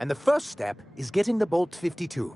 And the first step is getting the Bolt 52.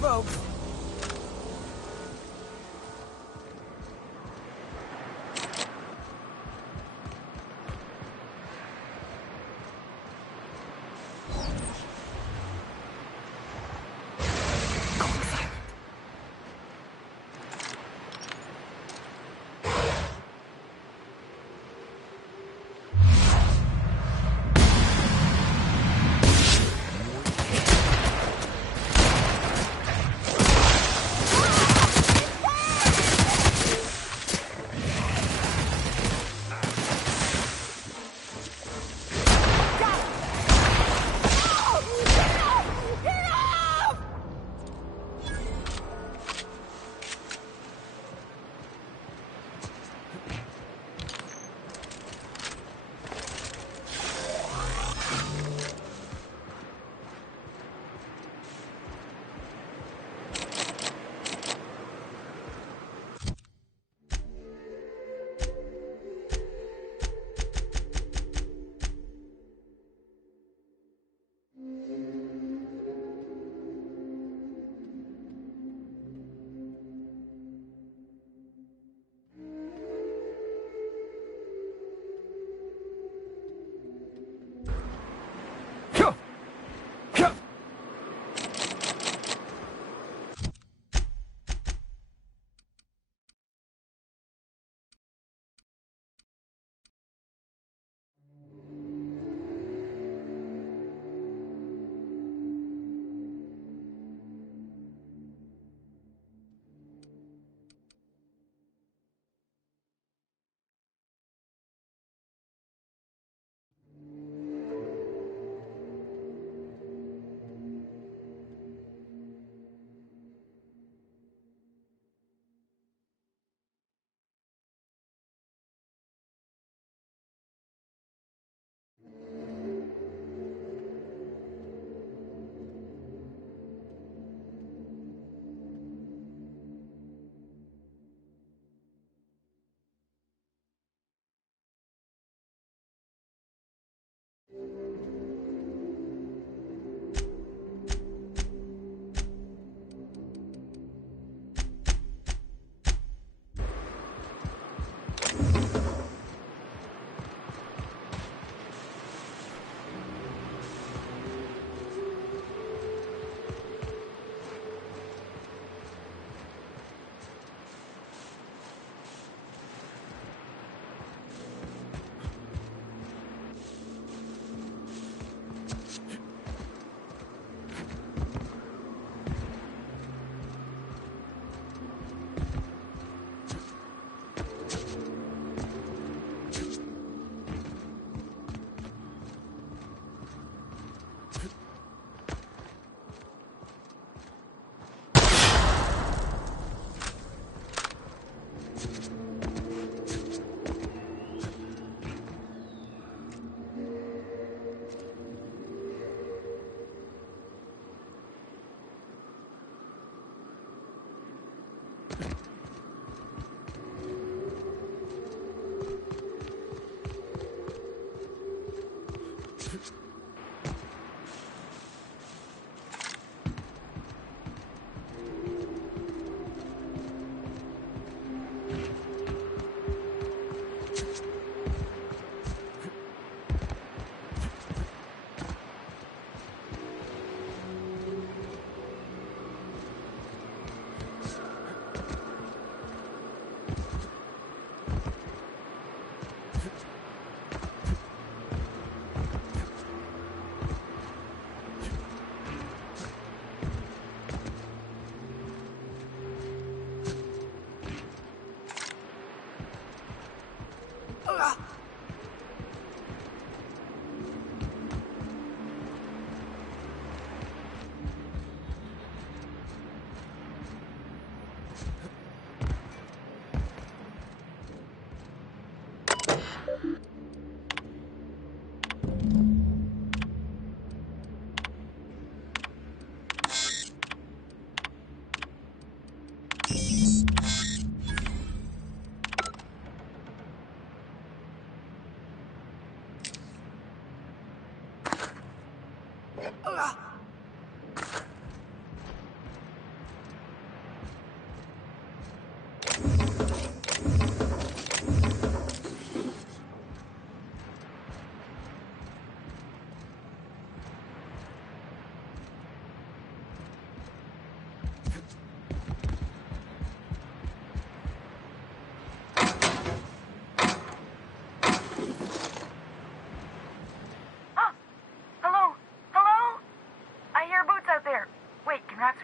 folks.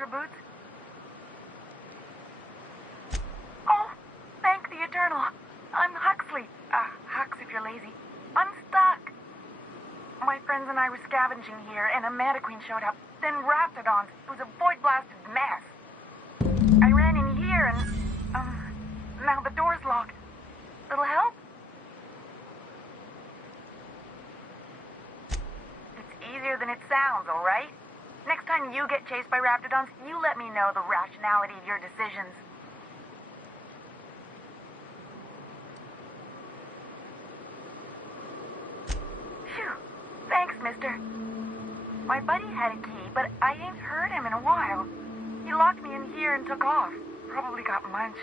for boots? Oh, thank the Eternal. I'm Huxley. Hux if you're lazy. I'm stuck. My friends and I were scavenging here, and a Mantiqueen showed up. Then Raptidons. It was a void-blasted mess. I ran in here and, now the door's locked. Little help? It's easier than it sounds, all right? Next time you get chased by Raptidons, you let me know the rationality of your decisions. Phew. Thanks, mister. My buddy had a key, but I ain't heard him in a while. He locked me in here and took off. Probably got munched.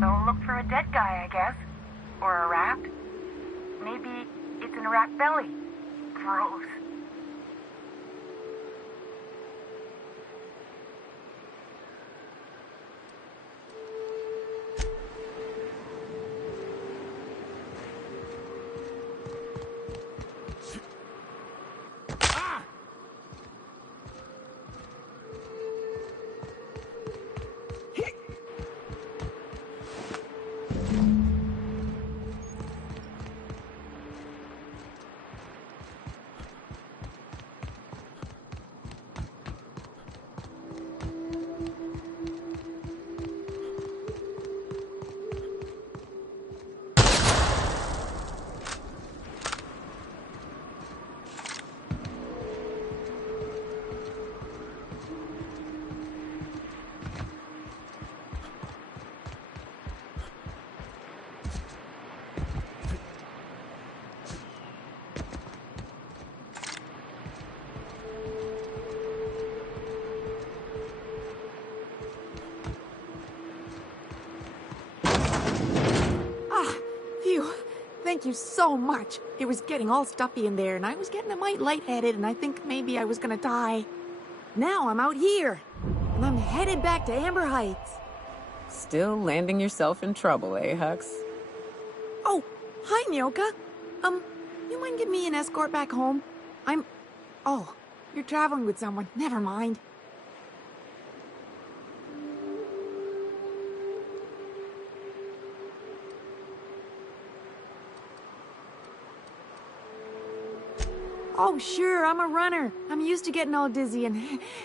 So look for a dead guy, I guess. Or a rat. Maybe it's in a rat belly. Gross. Thank you so much. It was getting all stuffy in there, and I was getting a mite lightheaded, and I think maybe I was gonna die. Now I'm out here, and I'm headed back to Amber Heights. Still landing yourself in trouble, eh, Hux? Oh, hi, Nyoka. You mind giving me an escort back home? Oh, you're traveling with someone. Never mind. Oh, sure, I'm a runner. I'm used to getting all dizzy and...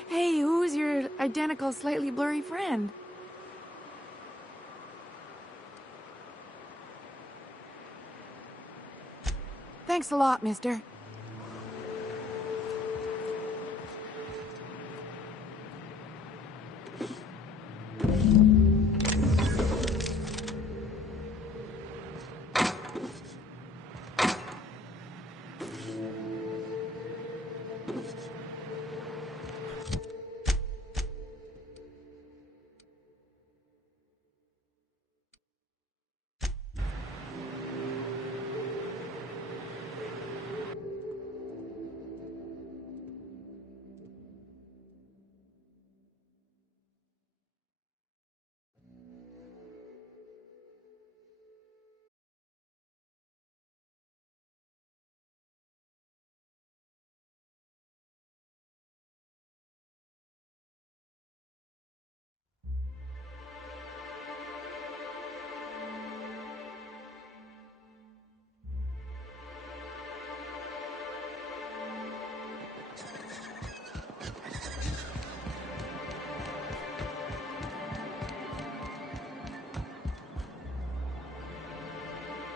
Hey, who's your identical, slightly blurry friend? Thanks a lot, mister.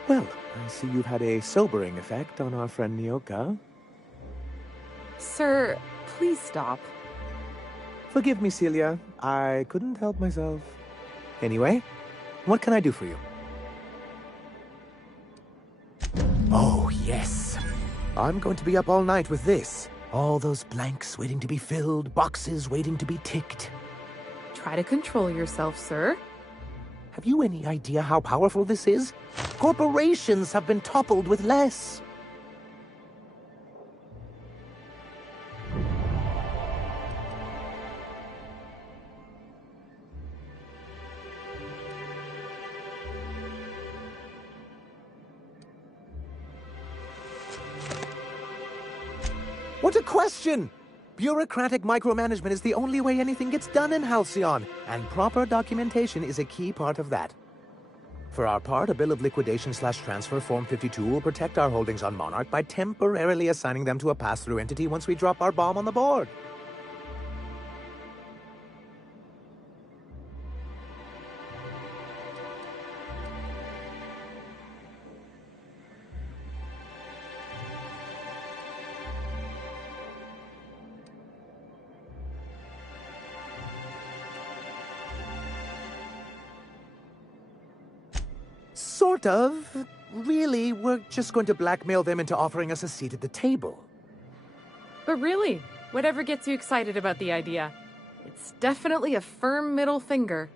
Well, I see you've had a sobering effect on our friend Nyoka. Sir, please stop. Forgive me, Celia. I couldn't help myself. Anyway, what can I do for you? Oh, yes. I'm going to be up all night with this. All those blanks waiting to be filled, boxes waiting to be ticked. Try to control yourself, sir. Have you any idea how powerful this is? Corporations have been toppled with less. What a question! Bureaucratic micromanagement is the only way anything gets done in Halcyon, and proper documentation is a key part of that. For our part, a bill of liquidation/transfer Form 52 will protect our holdings on Monarch by temporarily assigning them to a pass-through entity once we drop our bomb on the board. Sort of. Really, we're just going to blackmail them into offering us a seat at the table. But really, whatever gets you excited about the idea, it's definitely a firm middle finger.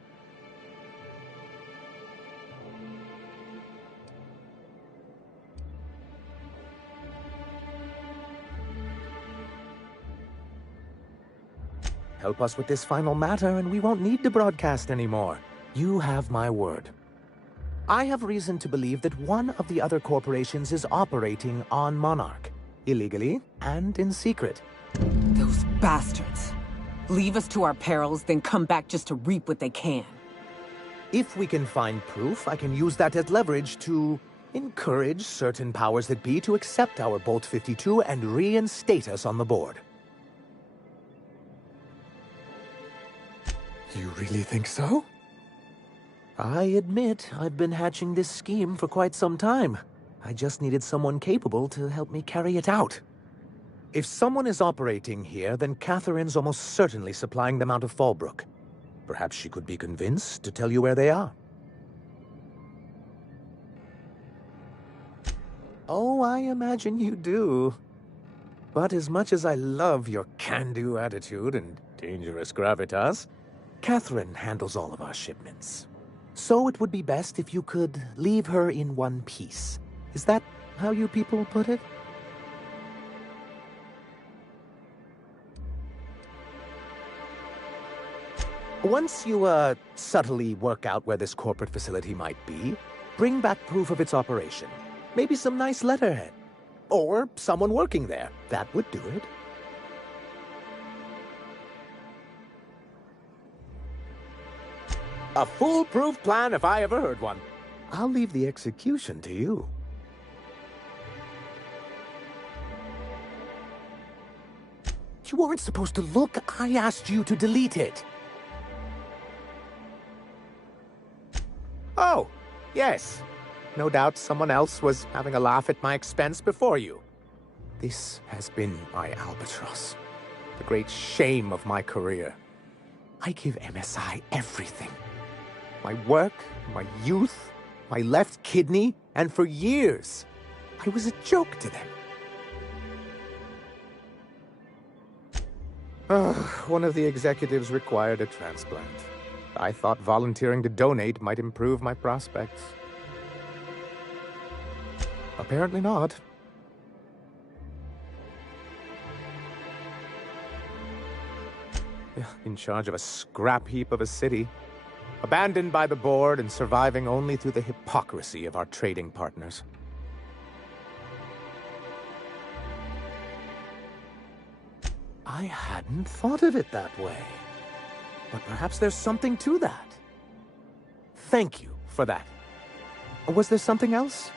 Help us with this final matter, and we won't need to broadcast anymore. You have my word. I have reason to believe that one of the other corporations is operating on Monarch, illegally and in secret. Those bastards. Leave us to our perils, then come back just to reap what they can. If we can find proof, I can use that as leverage to encourage certain powers that be to accept our Bolt 52 and reinstate us on the board. You really think so? I admit I've been hatching this scheme for quite some time. I just needed someone capable to help me carry it out. If someone is operating here, then Catherine's almost certainly supplying them out of Fallbrook. Perhaps she could be convinced to tell you where they are. Oh, I imagine you do. But as much as I love your can-do attitude and dangerous gravitas, Catherine handles all of our shipments. So it would be best if you could leave her in one piece. Is that how you people put it? Once you, subtly work out where this corporate facility might be, bring back proof of its operation. Maybe some nice letterhead. Or someone working there. That would do it. A foolproof plan if I ever heard one. I'll leave the execution to you. You weren't supposed to look. I asked you to delete it. Oh, yes. No doubt someone else was having a laugh at my expense before you. This has been my albatross. The great shame of my career. I give MSI everything. My work, my youth, my left kidney, and for years, I was a joke to them. One of the executives required a transplant. I thought volunteering to donate might improve my prospects. Apparently not. In charge of a scrap heap of a city. Abandoned by the board and surviving only through the hypocrisy of our trading partners. I hadn't thought of it that way. But perhaps there's something to that. Thank you for that. Was there something else?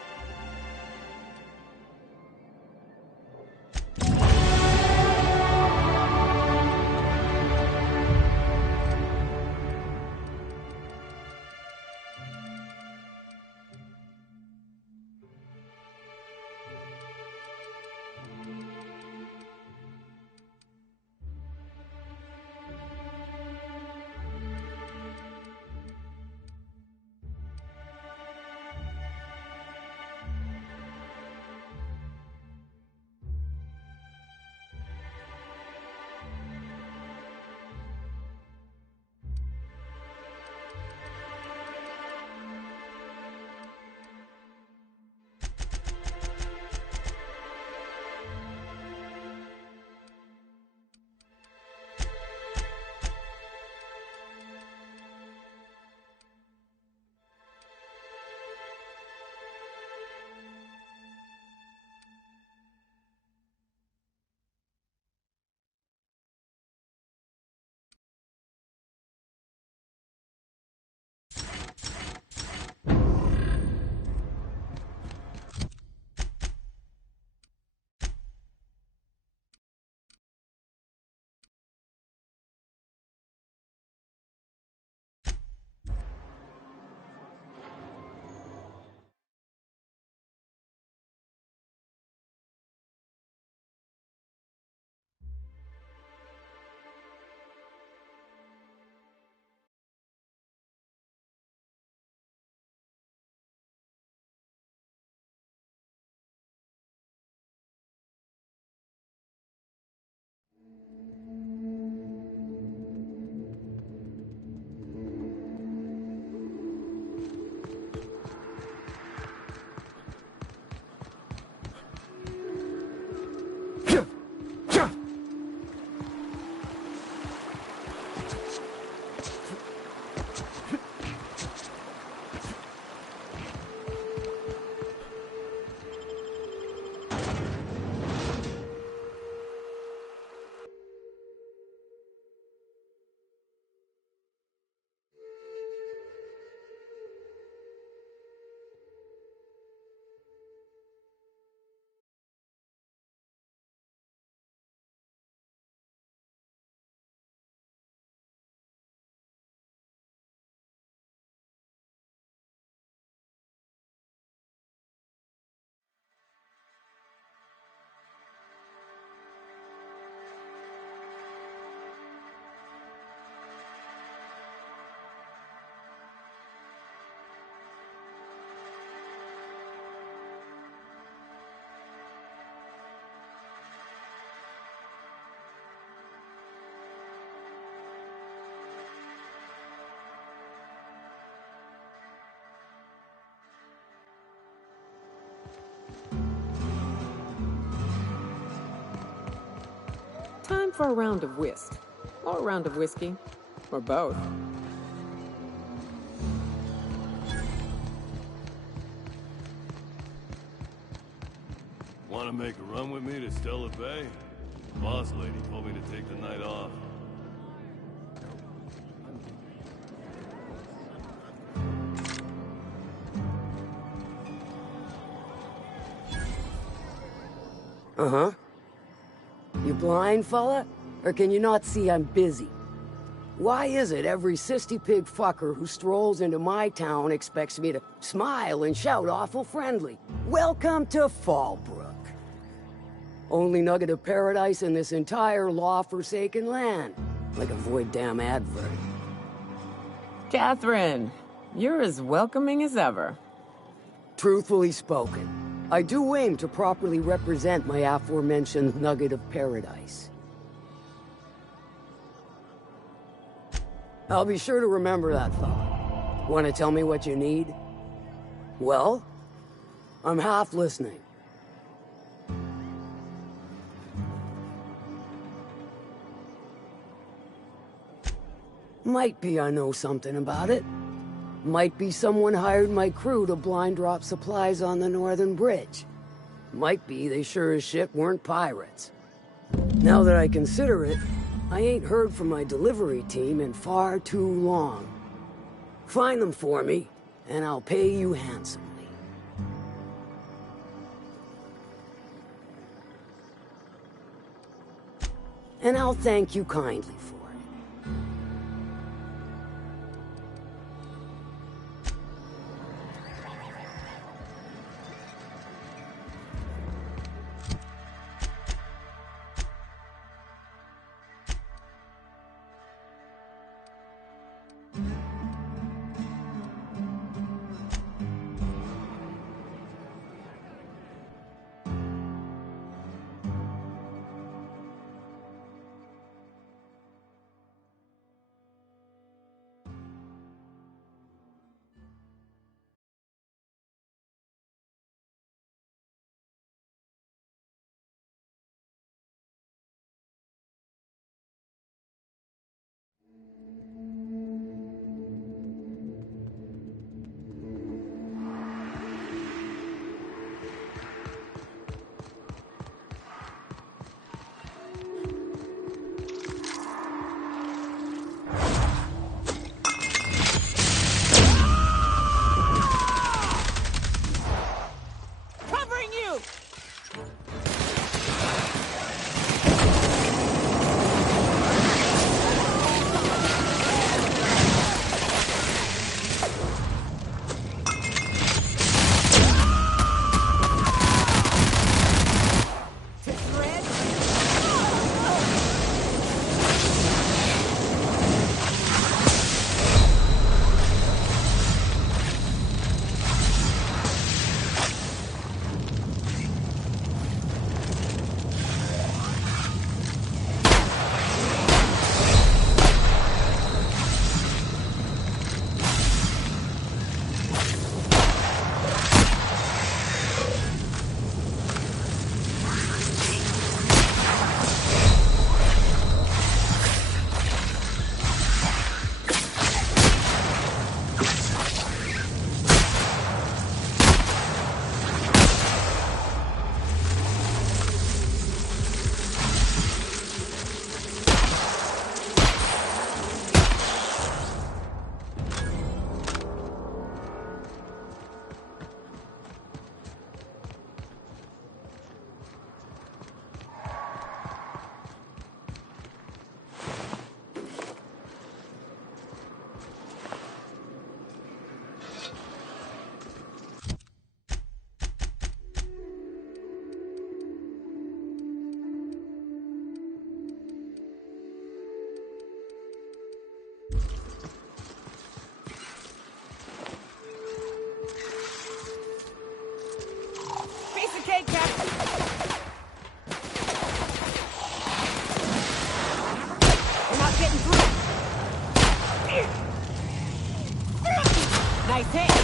Time for a round of whist. Or a round of whiskey. Or both. Want to make a run with me to Stella Bay? The boss lady told me to take the night off. Uh-huh. You blind, fella? Or can you not see I'm busy? Why is it every sissy pig fucker who strolls into my town expects me to smile and shout awful friendly? Welcome to Fallbrook. Only nugget of paradise in this entire law-forsaken land. Like a void damn advert. Catherine, you're as welcoming as ever. Truthfully spoken, I do aim to properly represent my aforementioned nugget of paradise. I'll be sure to remember that, fella. Want to tell me what you need? Well, I'm half listening. Might be I know something about it. Might be someone hired my crew to blind drop supplies on the Northern Bridge. Might be they sure as shit weren't pirates. Now that I consider it, I ain't heard from my delivery team in far too long. Find them for me, and I'll pay you handsomely. And I'll thank you kindly for it. Nice hit!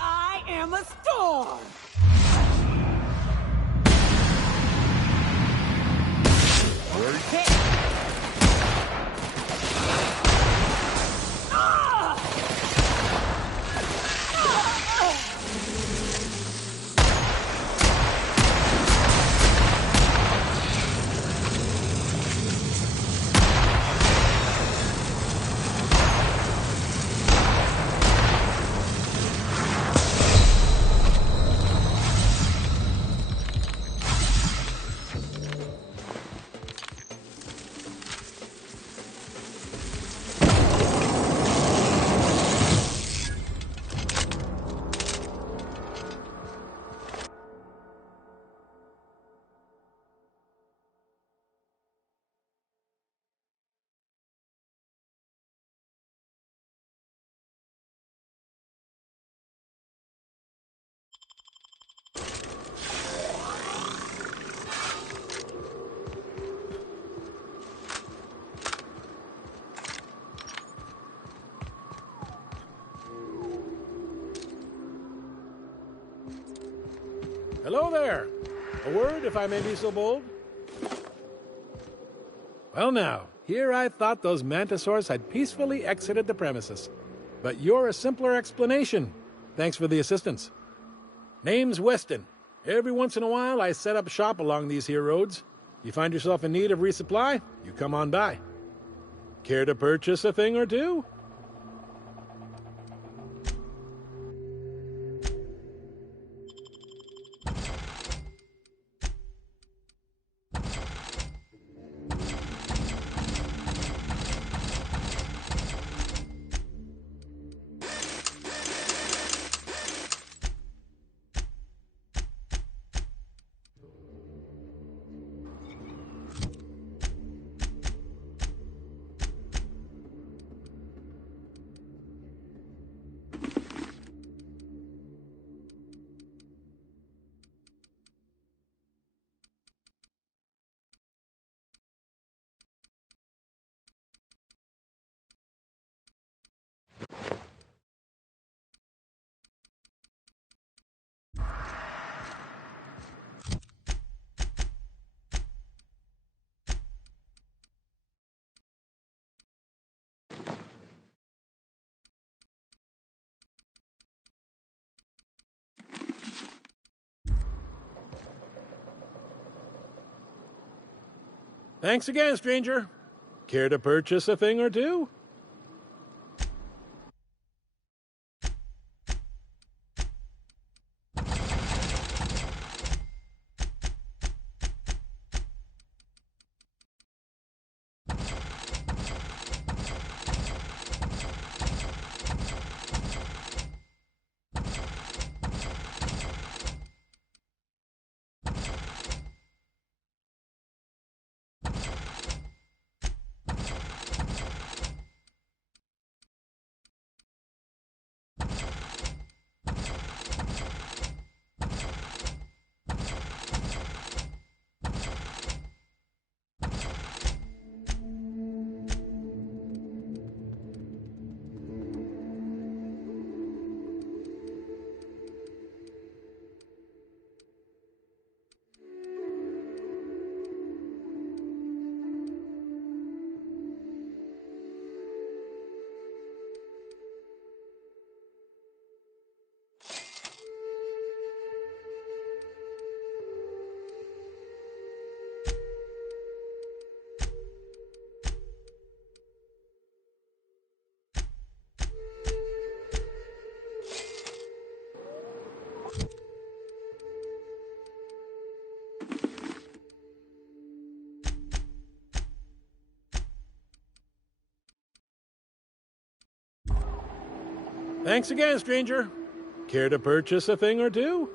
I am a storm! Hit! Hello there. A word, if I may be so bold? Well now, here I thought those Mantisaurs had peacefully exited the premises. But you're a simpler explanation. Thanks for the assistance. Name's Weston. Every once in a while, I set up shop along these here roads. You find yourself in need of resupply, you come on by. Care to purchase a thing or two? Thanks again, stranger. Care to purchase a thing or two? Thanks again, stranger. Care to purchase a thing or two?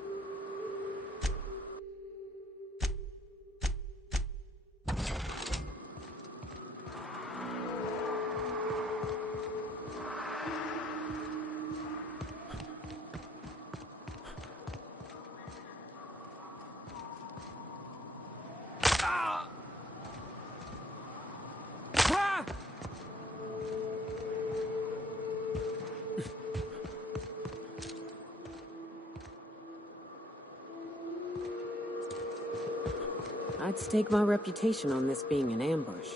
I'd stake my reputation on this being an ambush.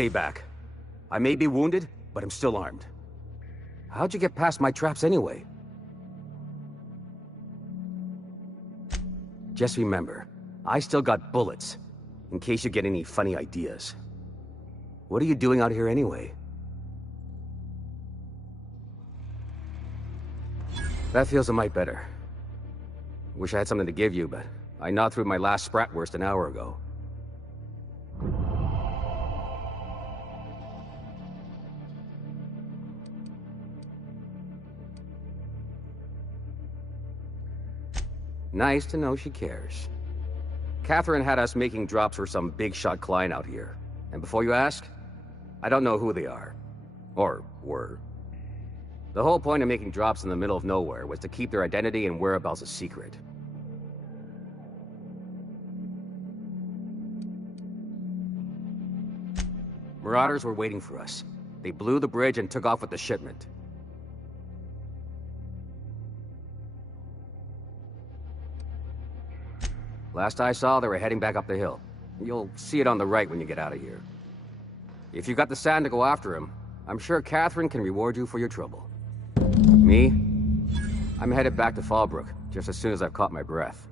Stay back. I may be wounded, but I'm still armed. How'd you get past my traps anyway? Just remember, I still got bullets, in case you get any funny ideas. What are you doing out here anyway? That feels a mite better. Wish I had something to give you, but I gnawed through my last Spratwurst an hour ago. Nice to know she cares. Catherine had us making drops for some big-shot client out here. And before you ask, I don't know who they are. Or were. The whole point of making drops in the middle of nowhere was to keep their identity and whereabouts a secret. Marauders were waiting for us. They blew the bridge and took off with the shipment. Last I saw, they were heading back up the hill. You'll see it on the right when you get out of here. If you've got the sand to go after him, I'm sure Catherine can reward you for your trouble. Me? I'm headed back to Fallbrook, just as soon as I've caught my breath.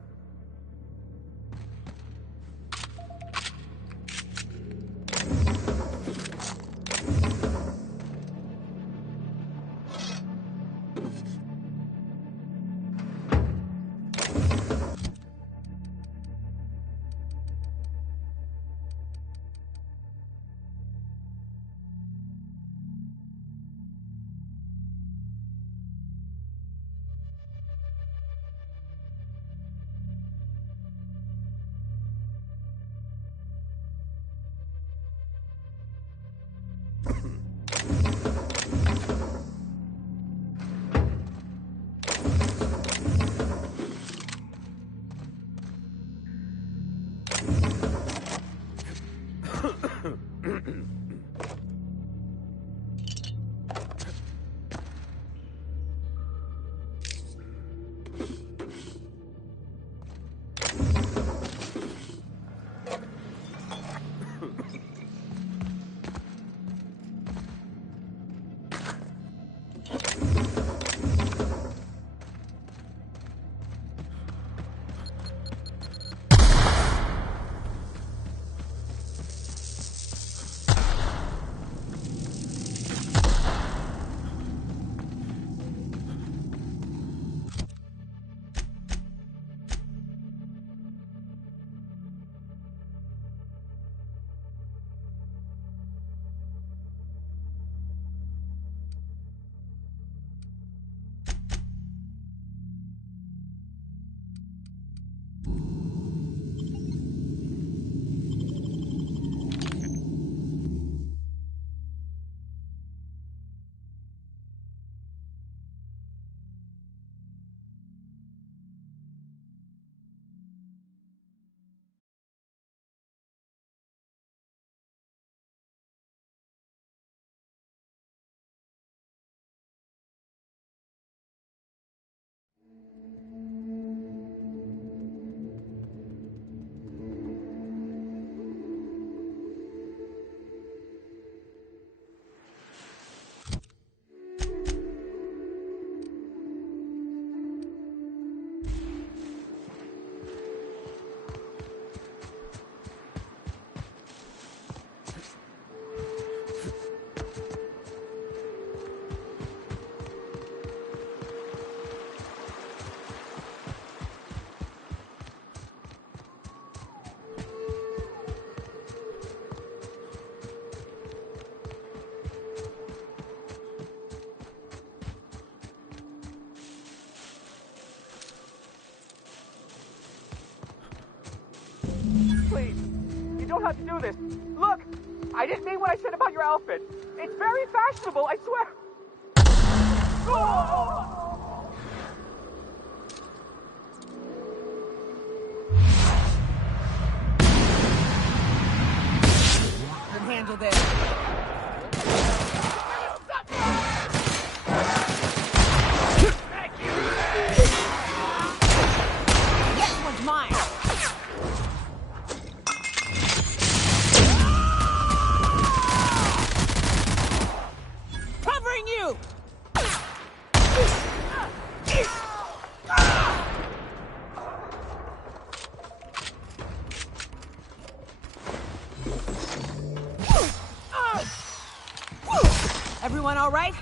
Please, you don't have to do this. Look, I didn't mean what I said about your outfit. It's very fashionable, I swear. Oh! Can handle this. Next one's mine. Covering you. Everyone all right?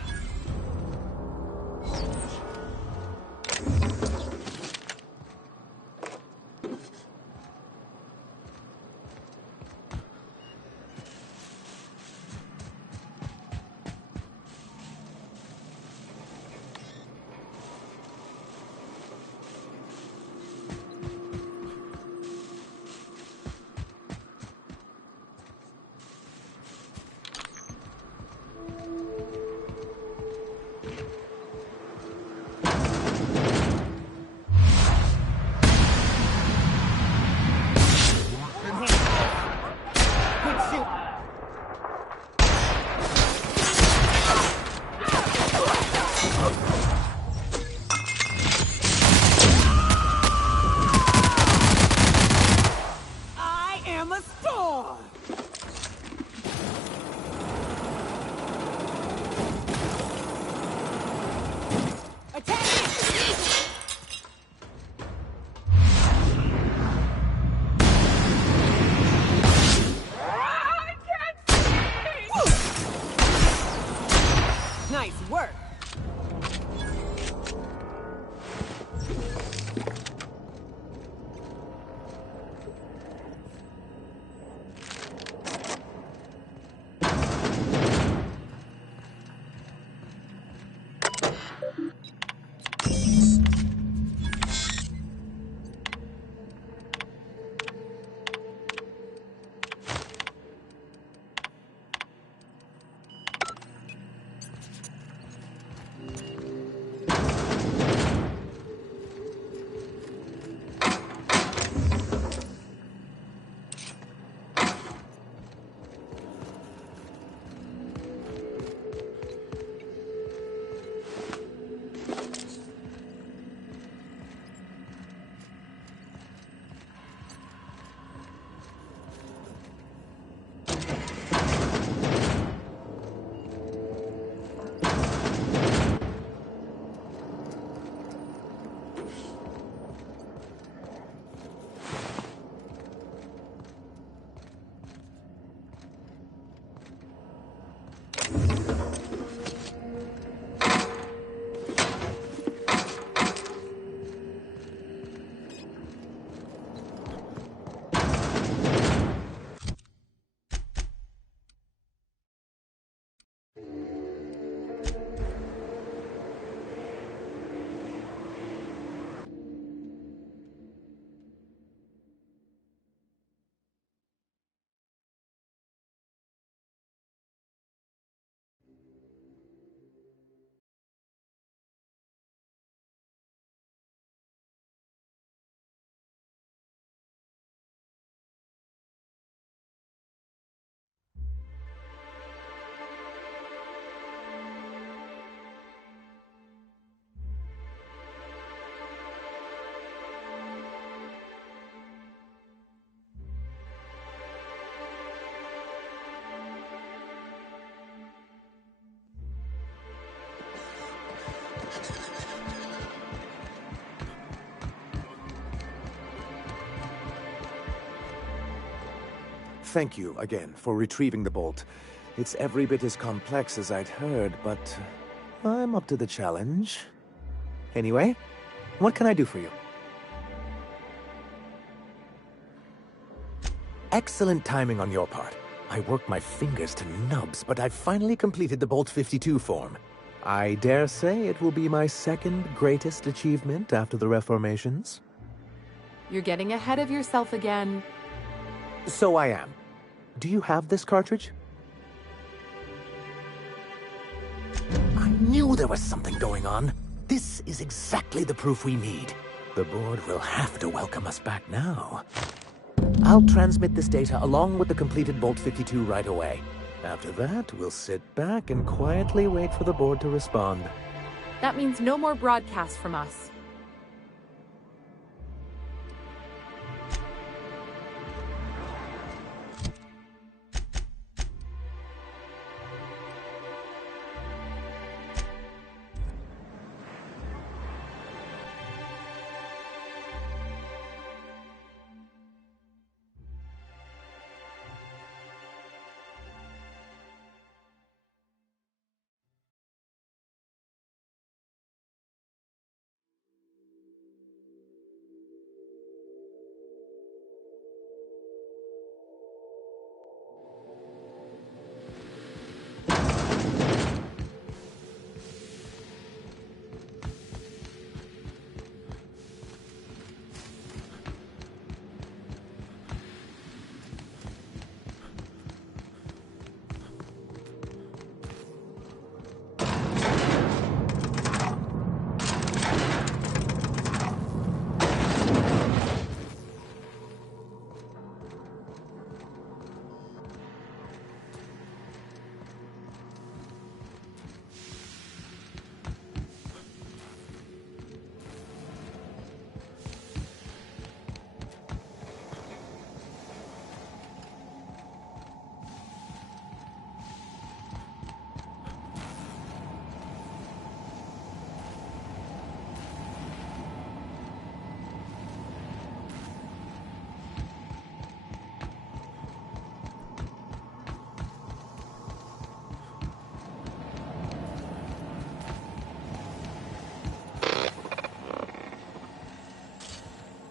Nice work. Thank you again for retrieving the bolt. It's every bit as complex as I'd heard, but I'm up to the challenge. Anyway, what can I do for you? Excellent timing on your part. I worked my fingers to nubs, but I've finally completed the Bolt 52 form. I dare say it will be my second greatest achievement after the Reformations. You're getting ahead of yourself again. So I am. Do you have this cartridge? I knew there was something going on. This is exactly the proof we need. The board will have to welcome us back now. I'll transmit this data along with the completed Bolt 52 right away. After that, we'll sit back and quietly wait for the board to respond. That means no more broadcasts from us.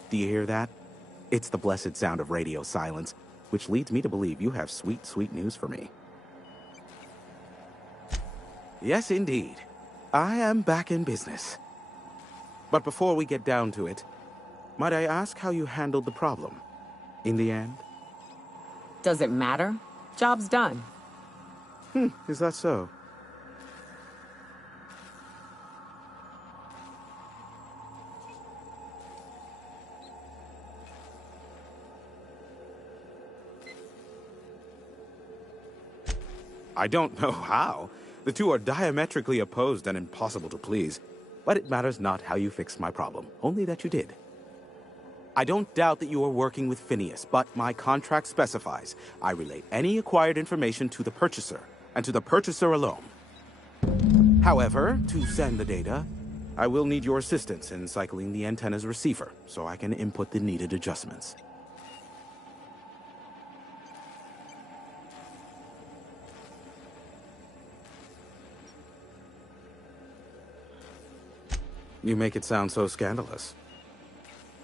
Do you hear that? It's the blessed sound of radio silence, which leads me to believe you have sweet, sweet news for me. Yes, indeed. I am back in business. But before we get down to it, might I ask how you handled the problem? In the end? Does it matter? Job's done. Is that so? I don't know how. The two are diametrically opposed and impossible to please. But it matters not how you fixed my problem, only that you did. I don't doubt that you are working with Phineas, but my contract specifies I relate any acquired information to the purchaser, and to the purchaser alone. However, to send the data, I will need your assistance in cycling the antenna's receiver, so I can input the needed adjustments. You make it sound so scandalous.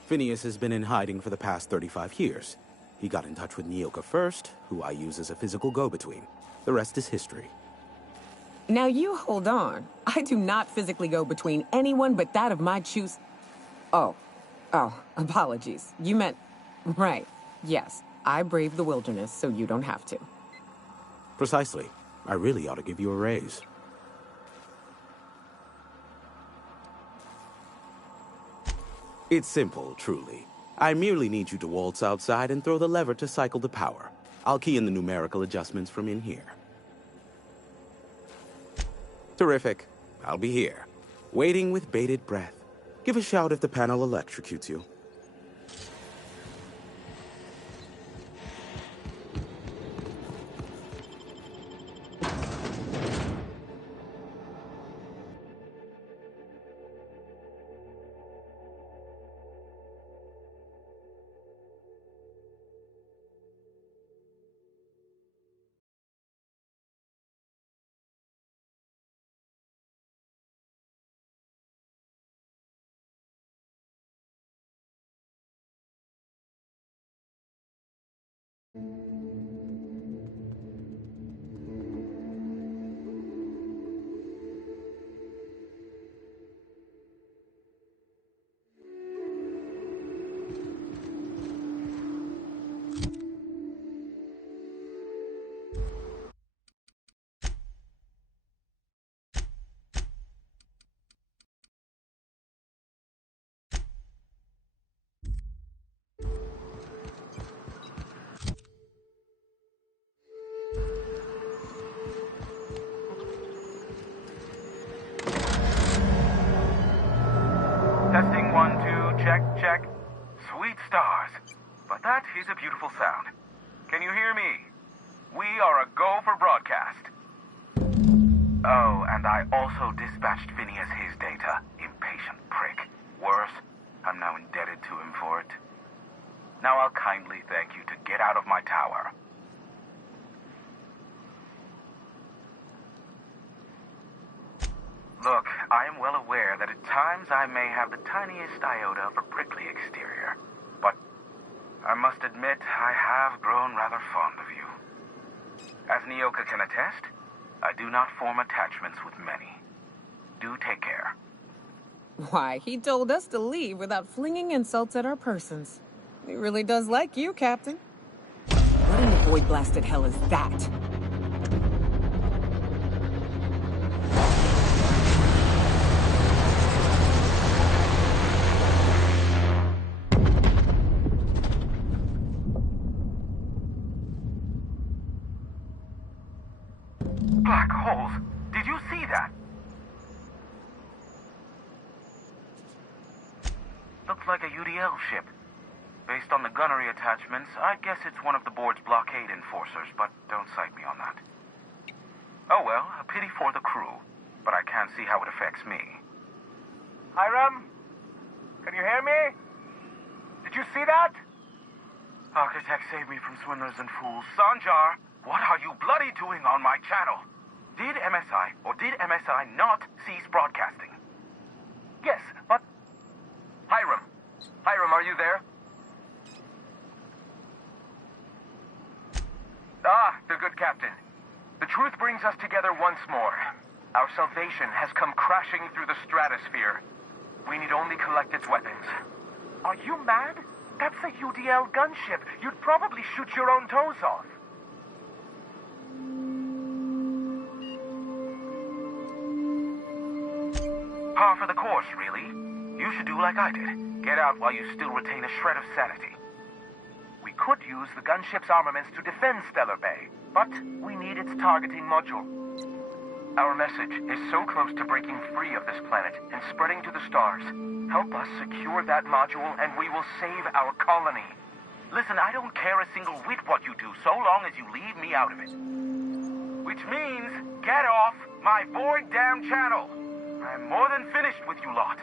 Phineas has been in hiding for the past 35 years. He got in touch with Nyoka first, who I use as a physical go-between. The rest is history. Now you hold on. I do not physically go between anyone but that of my choose. Oh, apologies. You meant... Right. Yes, I braved the wilderness, so you don't have to. Precisely. I really ought to give you a raise. It's simple, truly. I merely need you to waltz outside and throw the lever to cycle the power. I'll key in the numerical adjustments from in here. Terrific. I'll be here, waiting with bated breath. Give a shout if the panel electrocutes you. check, check. Sweet stars. But that is a beautiful sound. Can you hear me? We are a go for broadcast. Oh, and I also dispatched Phineas his data. Impatient prick. Worse, I'm now indebted to him for it. Now I'll kindly thank you to get out of my tower. Look, I am well aware that at times I may have the tiniest iota of a prickly exterior, but I must admit I have grown rather fond of you. As Nyoka can attest, I do not form attachments with many. Do take care. Why, he told us to leave without flinging insults at our persons. He really does like you, Captain. What in the void-blasted hell is that? Black holes! Did you see that? Looks like a UDL ship. Based on the gunnery attachments, I guess it's one of the board's blockade enforcers, but don't cite me on that. Oh well, a pity for the crew, but I can't see how it affects me. Hiram? Can you hear me? Did you see that? Architect, save me from swindlers and fools. Sanjar, what are you bloody doing on my channel? Did MSI or did MSI not cease broadcasting? Yes, but... Hiram! Hiram, are you there? Ah, the good captain. The truth brings us together once more. Our salvation has come crashing through the stratosphere. We need only collect its weapons. Are you mad? That's a UDL gunship. You'd probably shoot your own toes off. Par for the course, really. You should do like I did. Get out while you still retain a shred of sanity. We could use the gunship's armaments to defend Stellar Bay, but we need its targeting module. Our message is so close to breaking free of this planet and spreading to the stars. Help us secure that module and we will save our colony. Listen, I don't care a single whit what you do, so long as you leave me out of it. Which means, get off my void damn channel. I'm more than finished with you lot.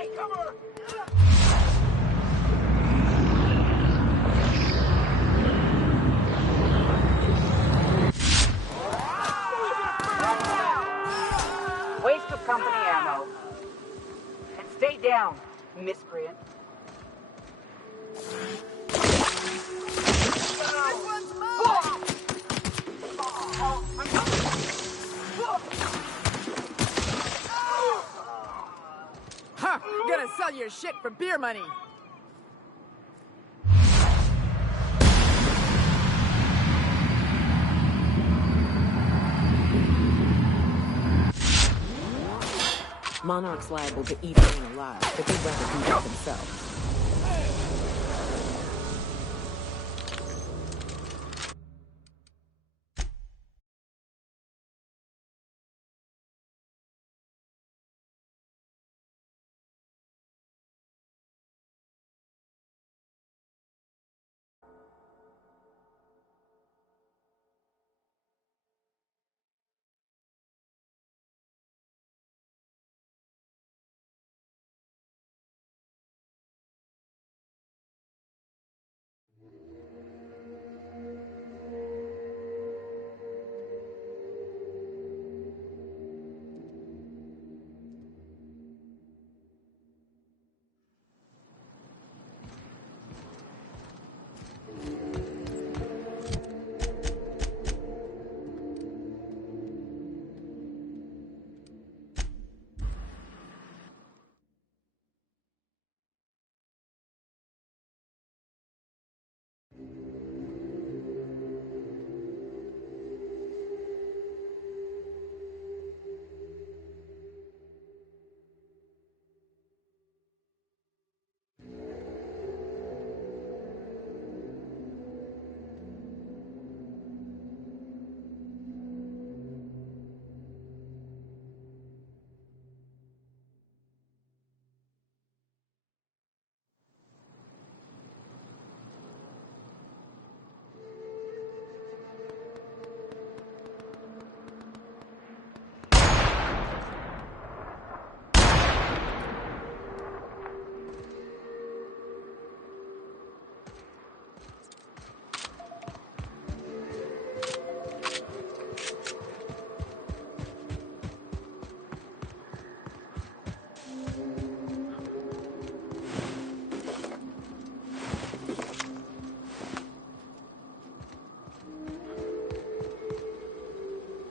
Waste of company ammo. And stay down, miscreant. Huh, gonna sell your shit for beer money. Monarch's liable to eat anyone alive, but they'd rather do that themselves.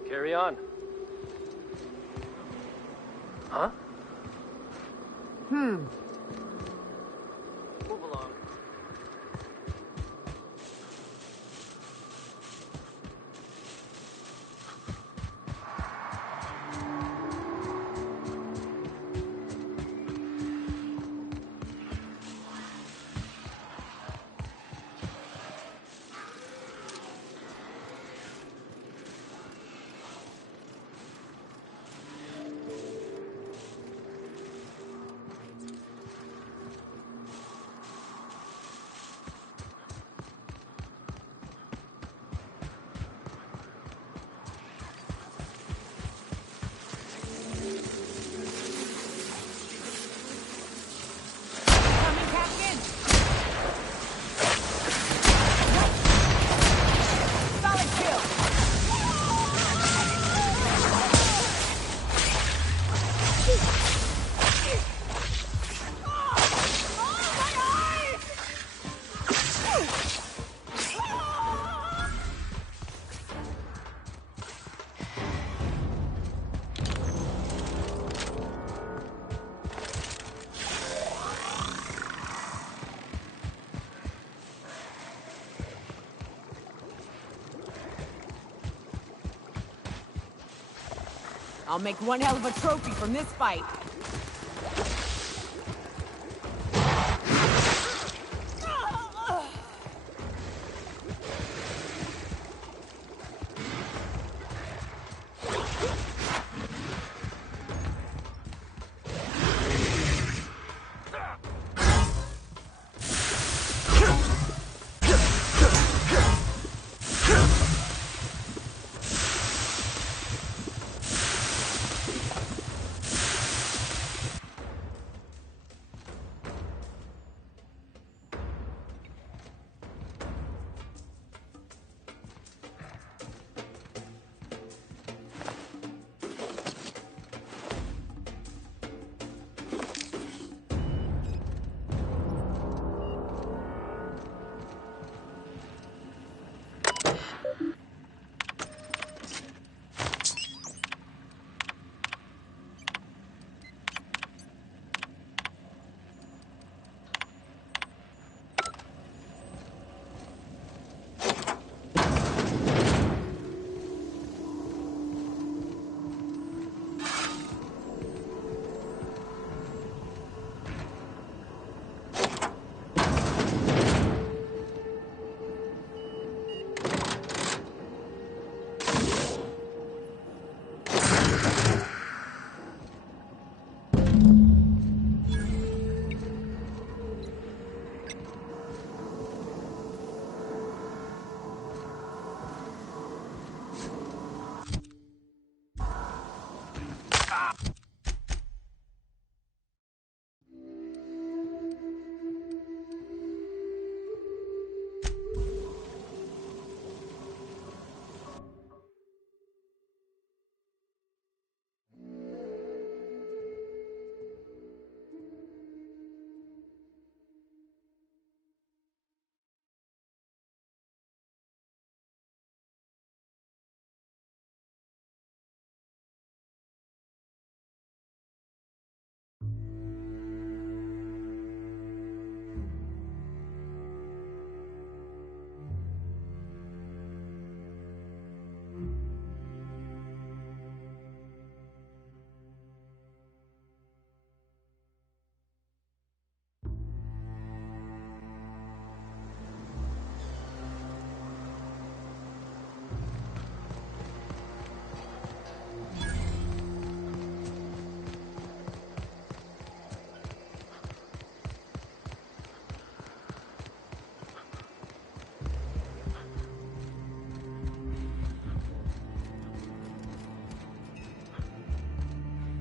Carry on. Huh? Hmm. Move along. I'll make one hell of a trophy from this fight.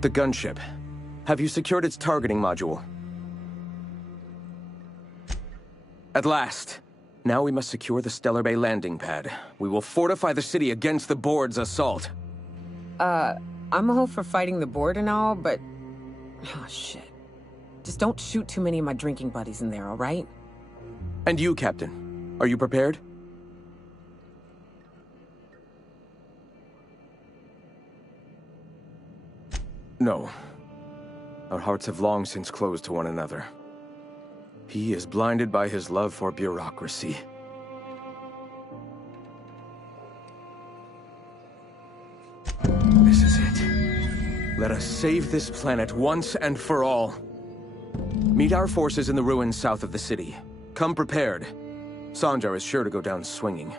the gunship. Have you secured its targeting module? At last. Now we must secure the Stellar Bay landing pad. We will fortify the city against the Board's assault. I'm all for fighting the Board and all, but... Oh, shit. Just don't shoot too many of my drinking buddies in there, all right? And you, Captain. Are you prepared? No. Our hearts have long since closed to one another. He is blinded by his love for bureaucracy. This is it. Let us save this planet once and for all. Meet our forces in the ruins south of the city. Come prepared. Sanjar is sure to go down swinging.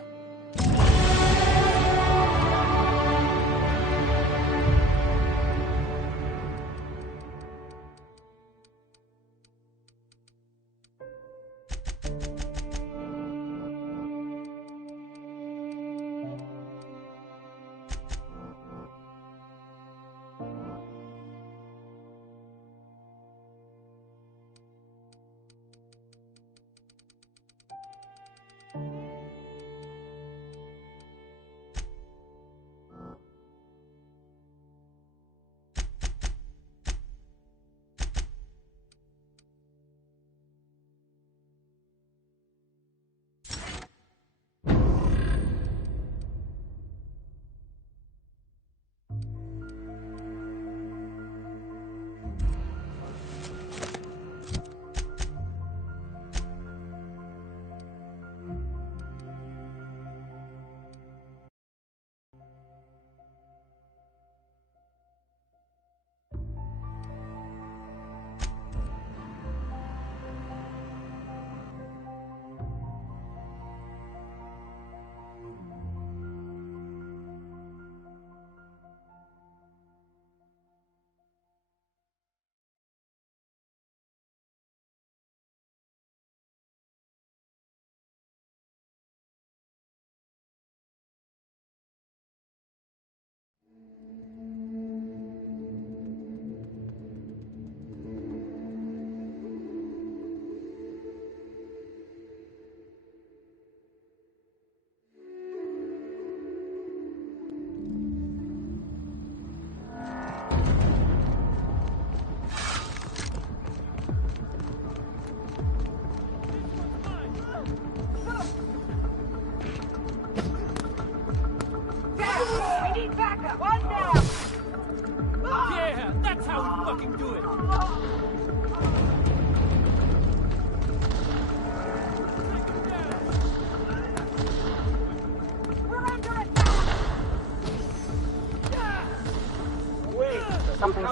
Something.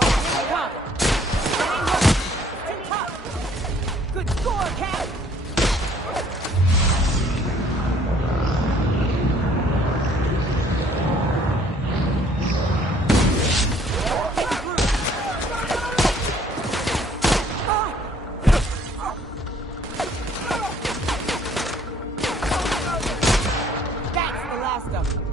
Good score, Cat! That's the last of them.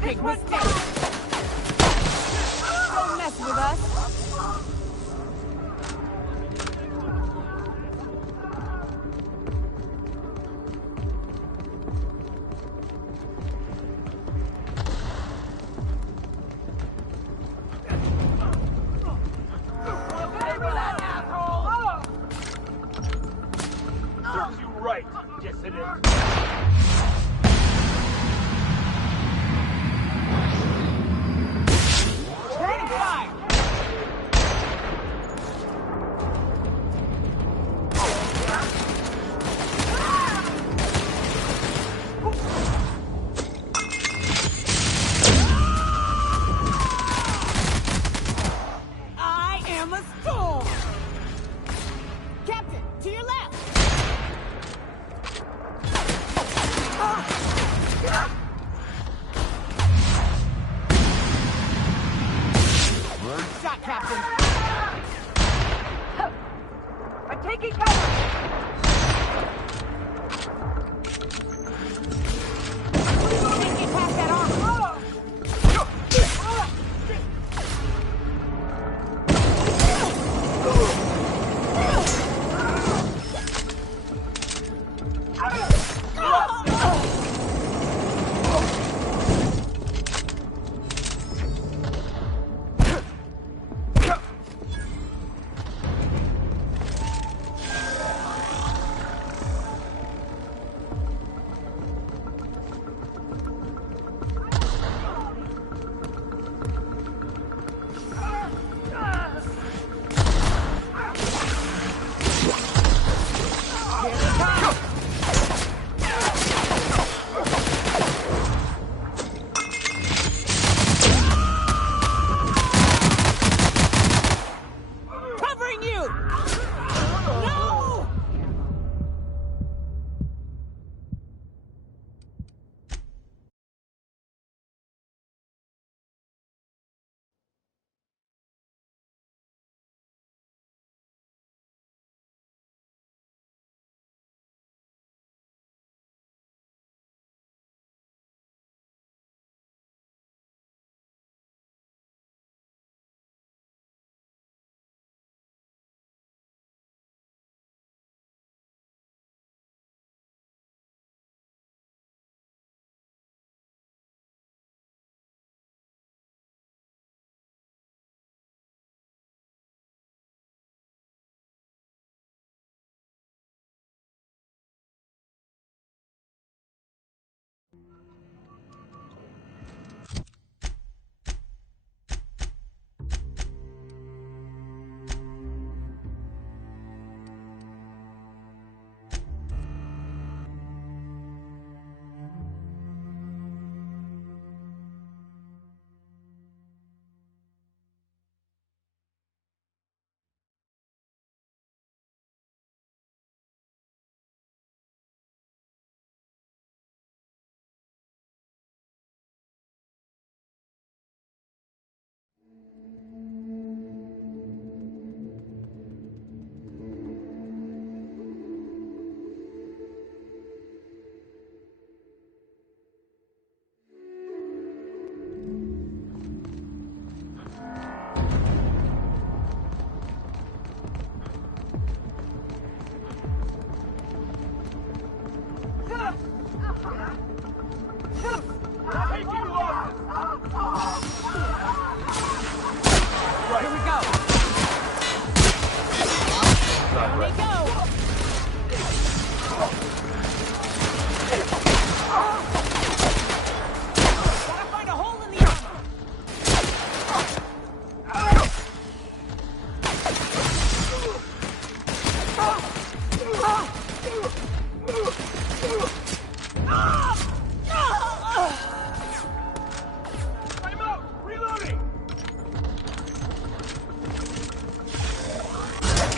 Big mistake. Don't mess with us. Serves you right, dissident.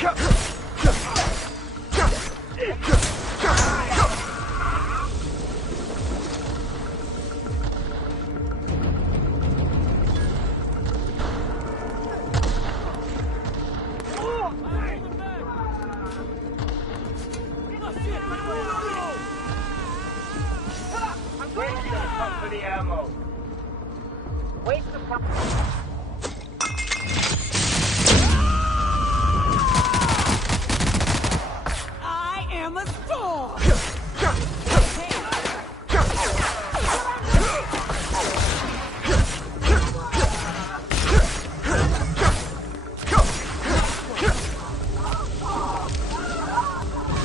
I am a storm!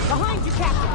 Behind you, Captain!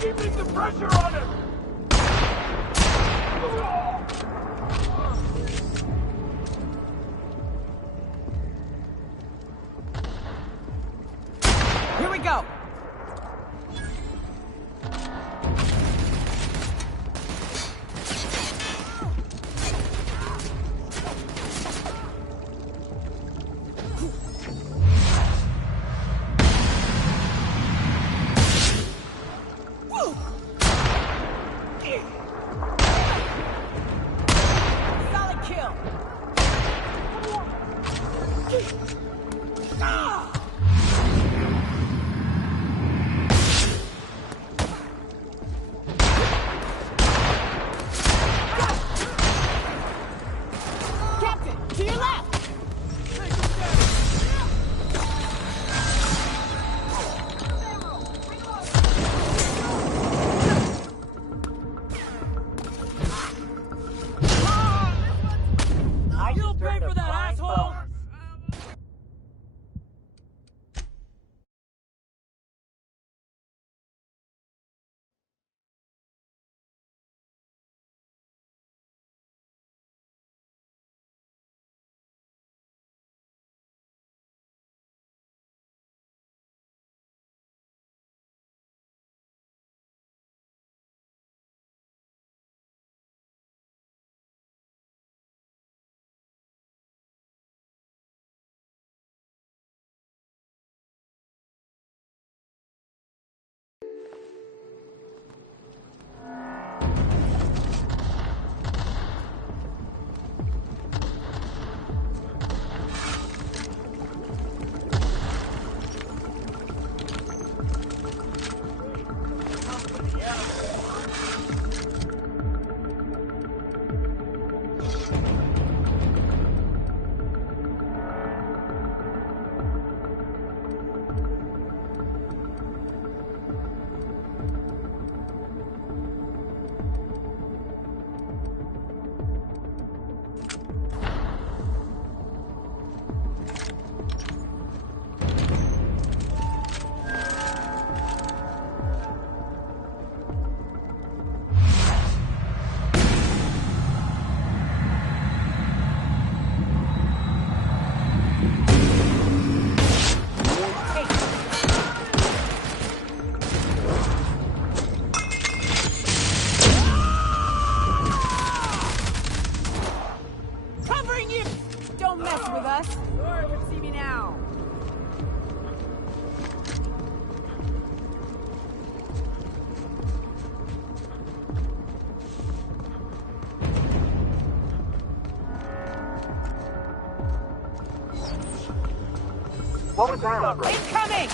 Keeping the pressure on him! Here we go! Solid kill! Captain, to your left! You'll pay for that, asshole! Covering you! Don't mess with us! Laura can see me now! What was that? Incoming!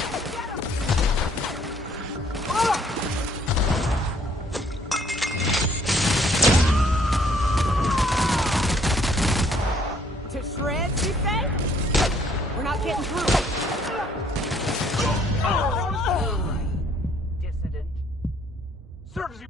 To shreds, you say? We're not getting through. serves you.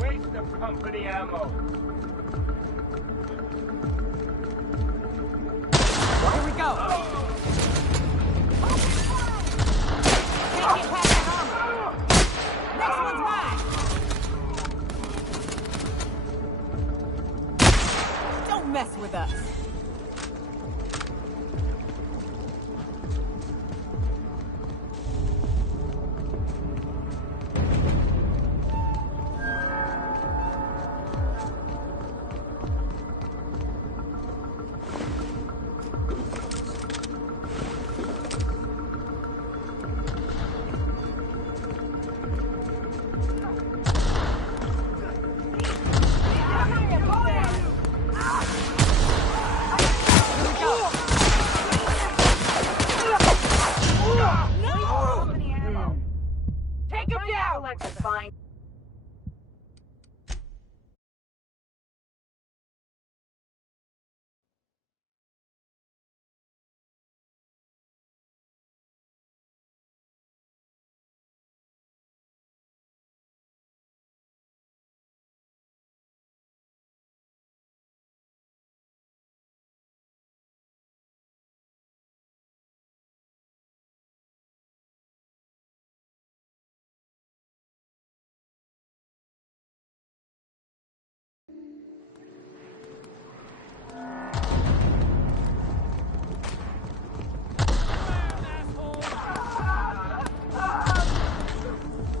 Waste of company ammo. Here we go. Can't get past that armor. Next one's mine. Don't mess with us.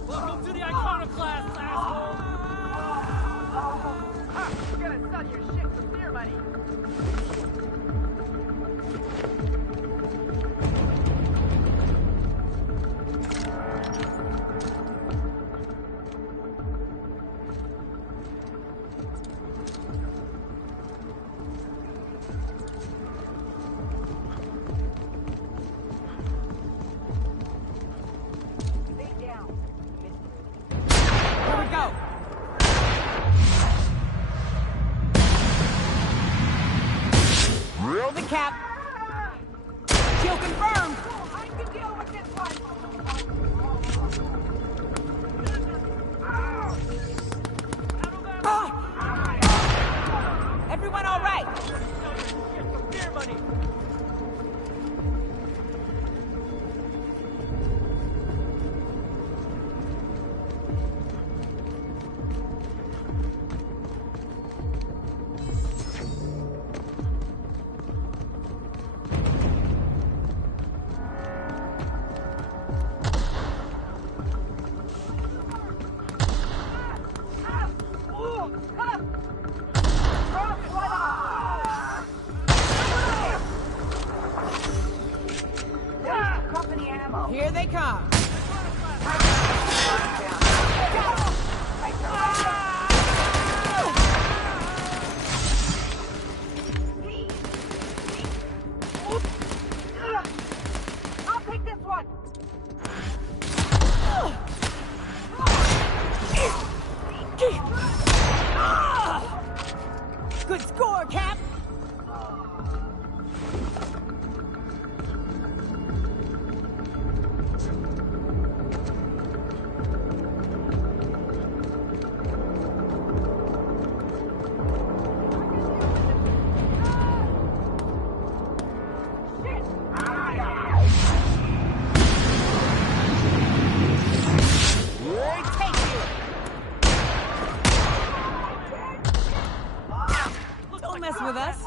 Welcome to the Iconoclasts, asshole! You're gonna sell your shit for beer money. Here we go. Roll the cap. Kill confirmed. I can deal with this one. Everyone all right? Beer money. Here they come. I'll take this one. Good score, Cap. Don't mess with us.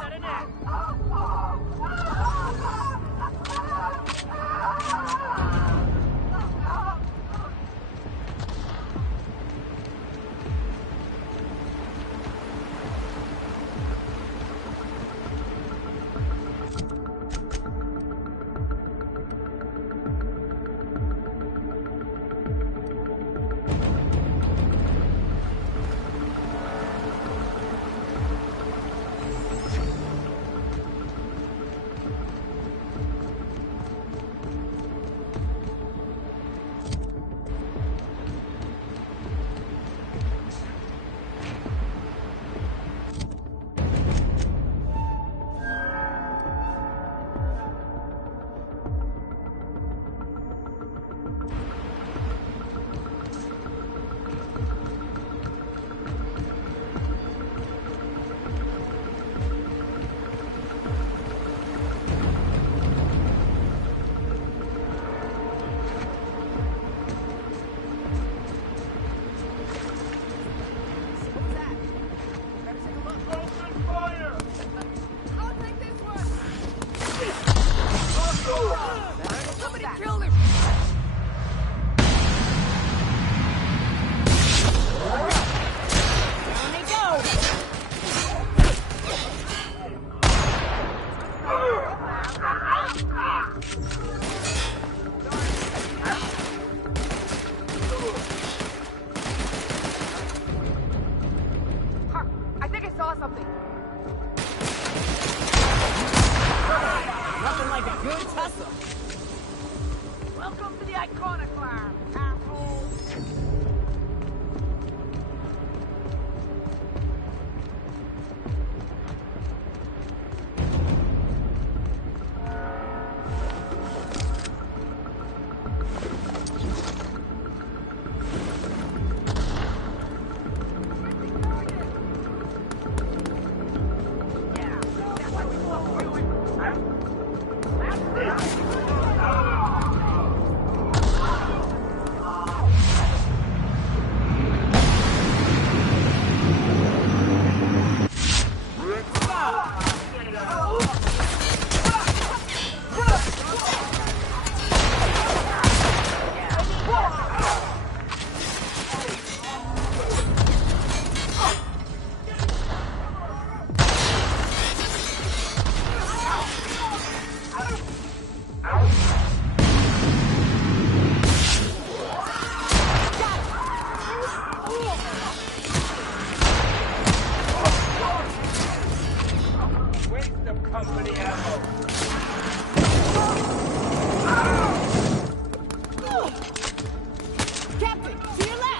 Waste of company ammo. Captain, to your left!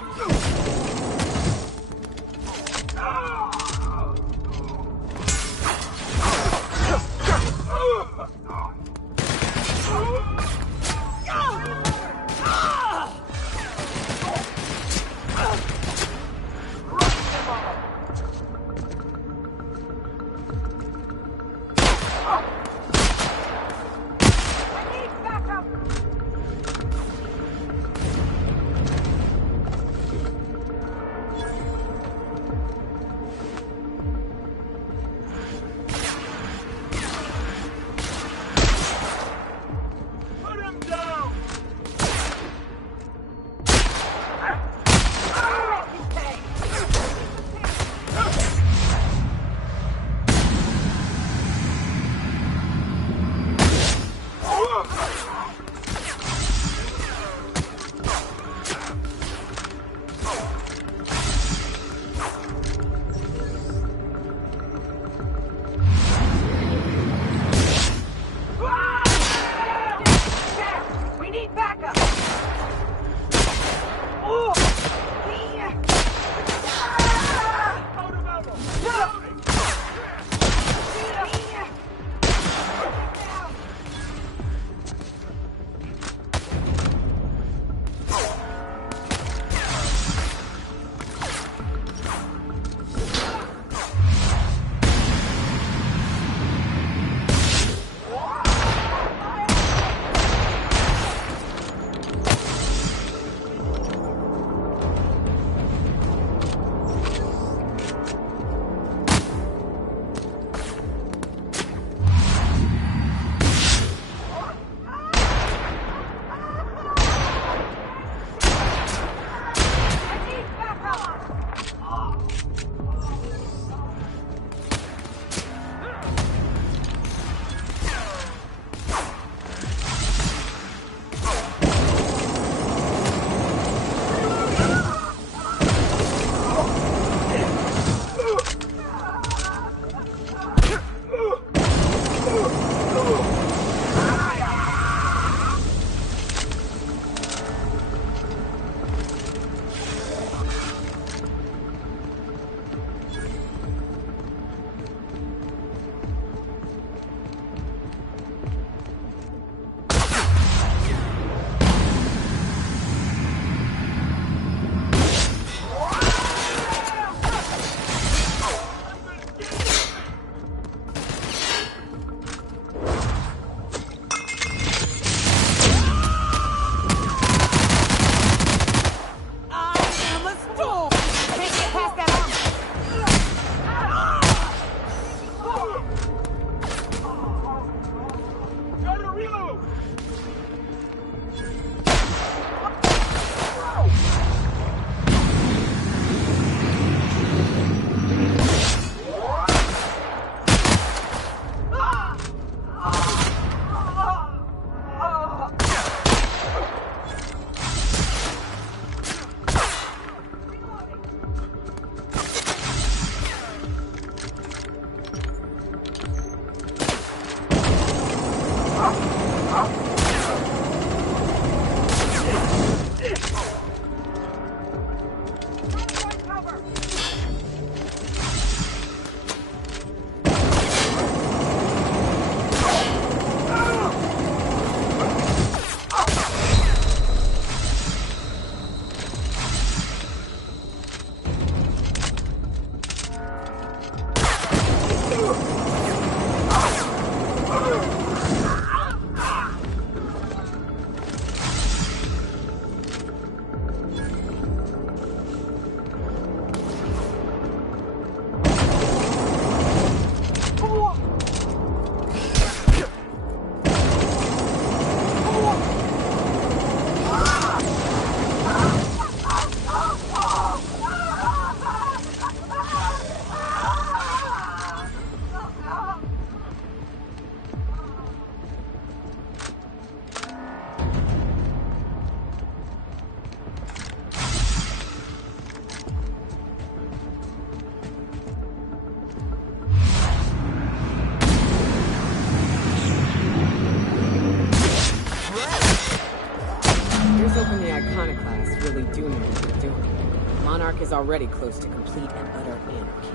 Monarch is already close to complete and utter anarchy.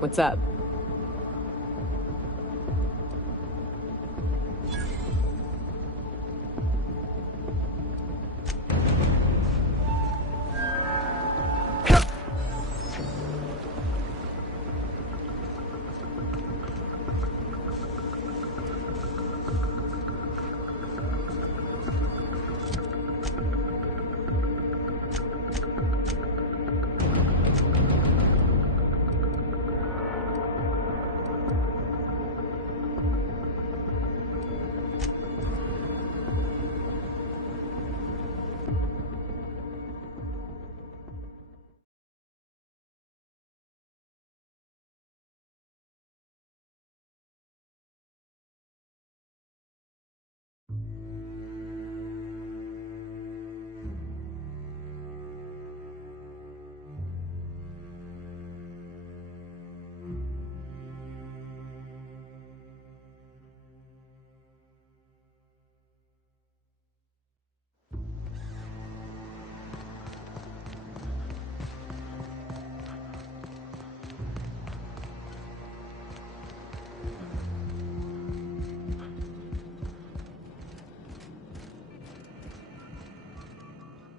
What's up?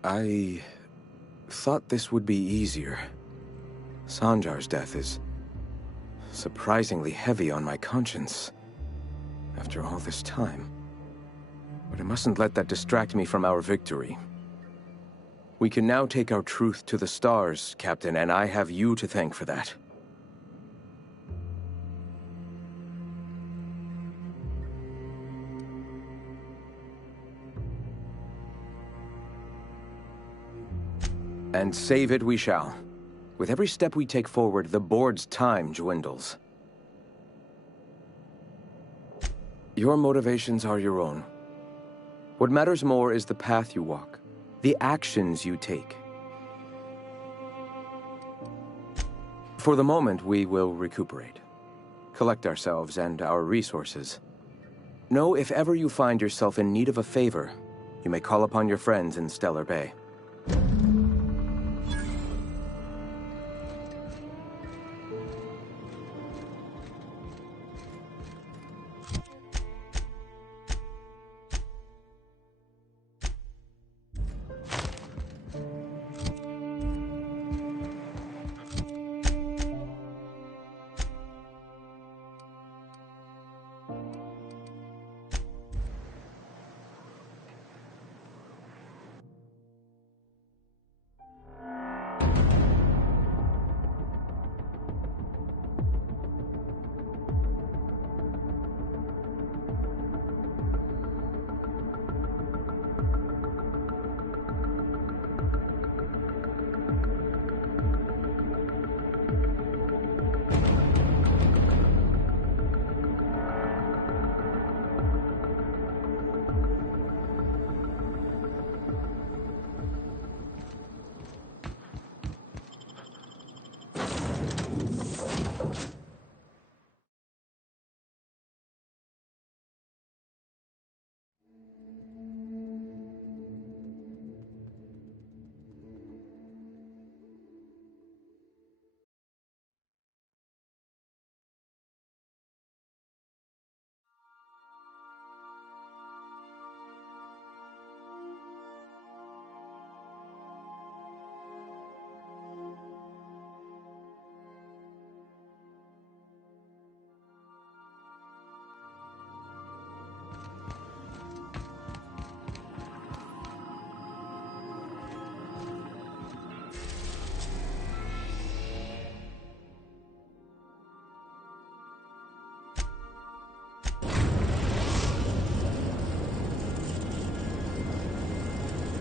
I thought this would be easier. Sanjar's death is surprisingly heavy on my conscience after all this time. But I mustn't let that distract me from our victory. We can now take our truth to the stars, Captain, and I have you to thank for that. And save it we shall. With every step we take forward, the board's time dwindles. Your motivations are your own. What matters more is the path you walk, the actions you take. For the moment, we will recuperate, collect ourselves and our resources. Know if ever you find yourself in need of a favor, you may call upon your friends in Stellar Bay.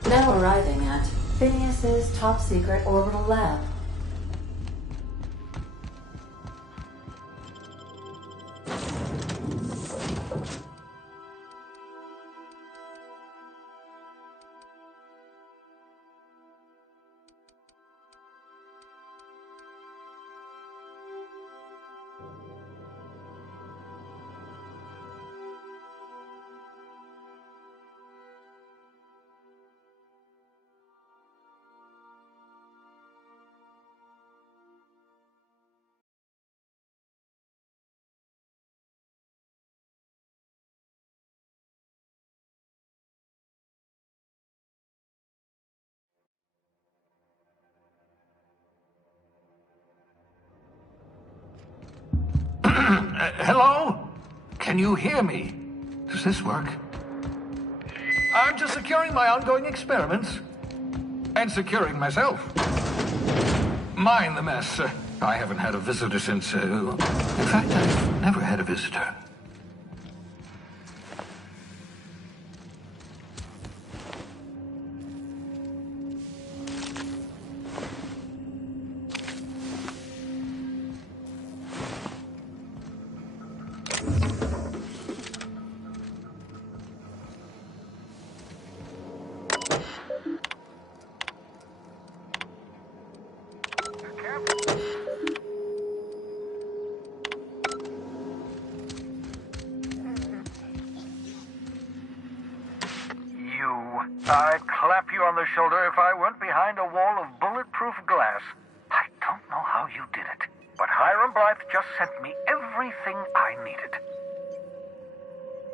Now arriving at Phineas's top-secret orbital lab. Hello? Can you hear me? Does this work? I'm just securing my ongoing experiments. And securing myself. Mind the mess. I haven't had a visitor since, in fact, I've never had a visitor. I'd clap you on the shoulder if I weren't behind a wall of bulletproof glass. I don't know how you did it, but Hiram Blythe just sent me everything I needed.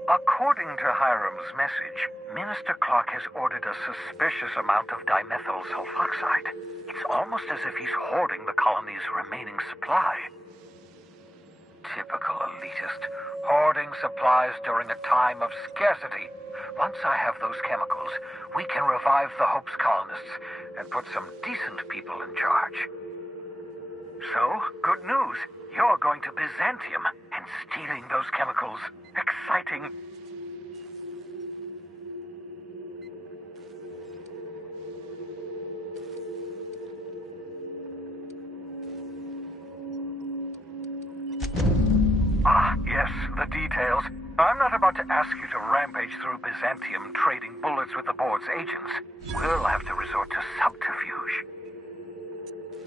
According to Hiram's message, Minister Clark has ordered a suspicious amount of dimethyl sulfoxide. It's almost as if he's hoarding the colony's remaining supply. Typical elitist, hoarding supplies during a time of scarcity. Once I have those chemicals, we can revive the Hope's colonists and put some decent people in charge. So, good news. You're going to Byzantium and stealing those chemicals. Exciting. Ah, yes, the details. I'm not about to ask you to rampage through Byzantium trading bullets with the board's agents. We'll have to resort to subterfuge.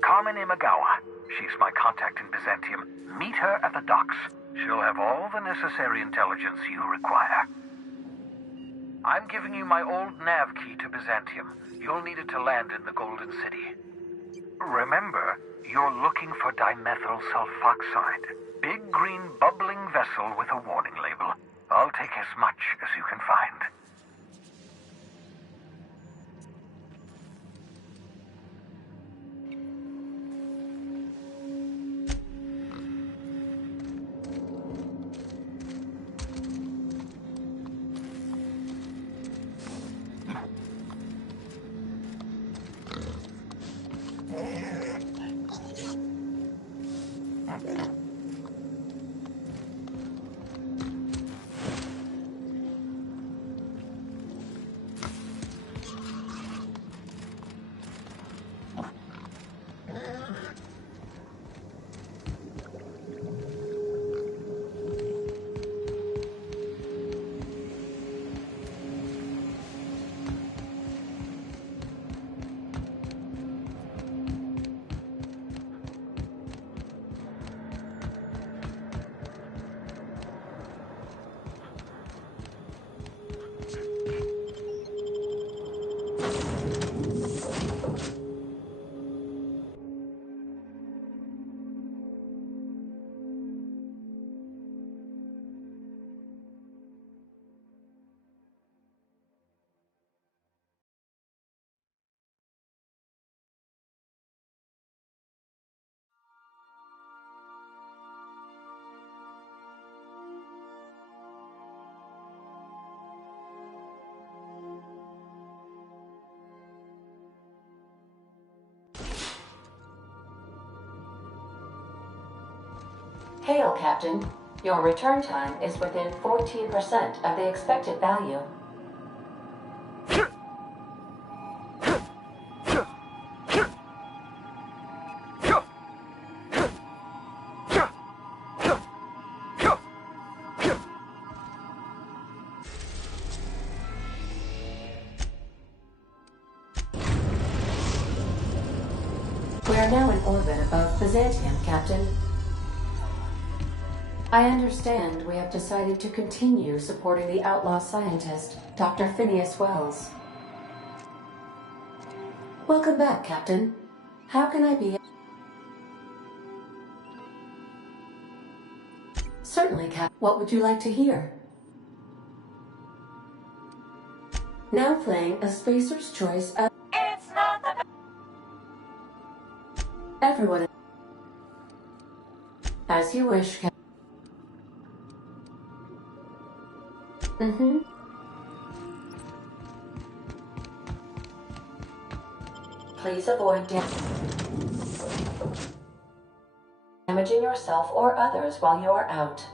Carmen Imagawa. She's my contact in Byzantium. Meet her at the docks. She'll have all the necessary intelligence you require. I'm giving you my old nav key to Byzantium. You'll need it to land in the Golden City. Remember, you're looking for dimethyl sulfoxide. Big green bubbling vessel with a warning label. I'll take as much as you can find. Hail, Captain. Your return time is within 14% of the expected value. We are now in orbit above Byzantium, Captain. I understand we have decided to continue supporting the outlaw scientist, Dr. Phineas Wells. Welcome back, Captain. How can I be... Certainly, Cap. What would you like to hear? Now playing A Spacer's Choice of... It's not the... Everyone... As you wish, Captain. Mm-hmm. Please avoid damaging yourself or others while you are out.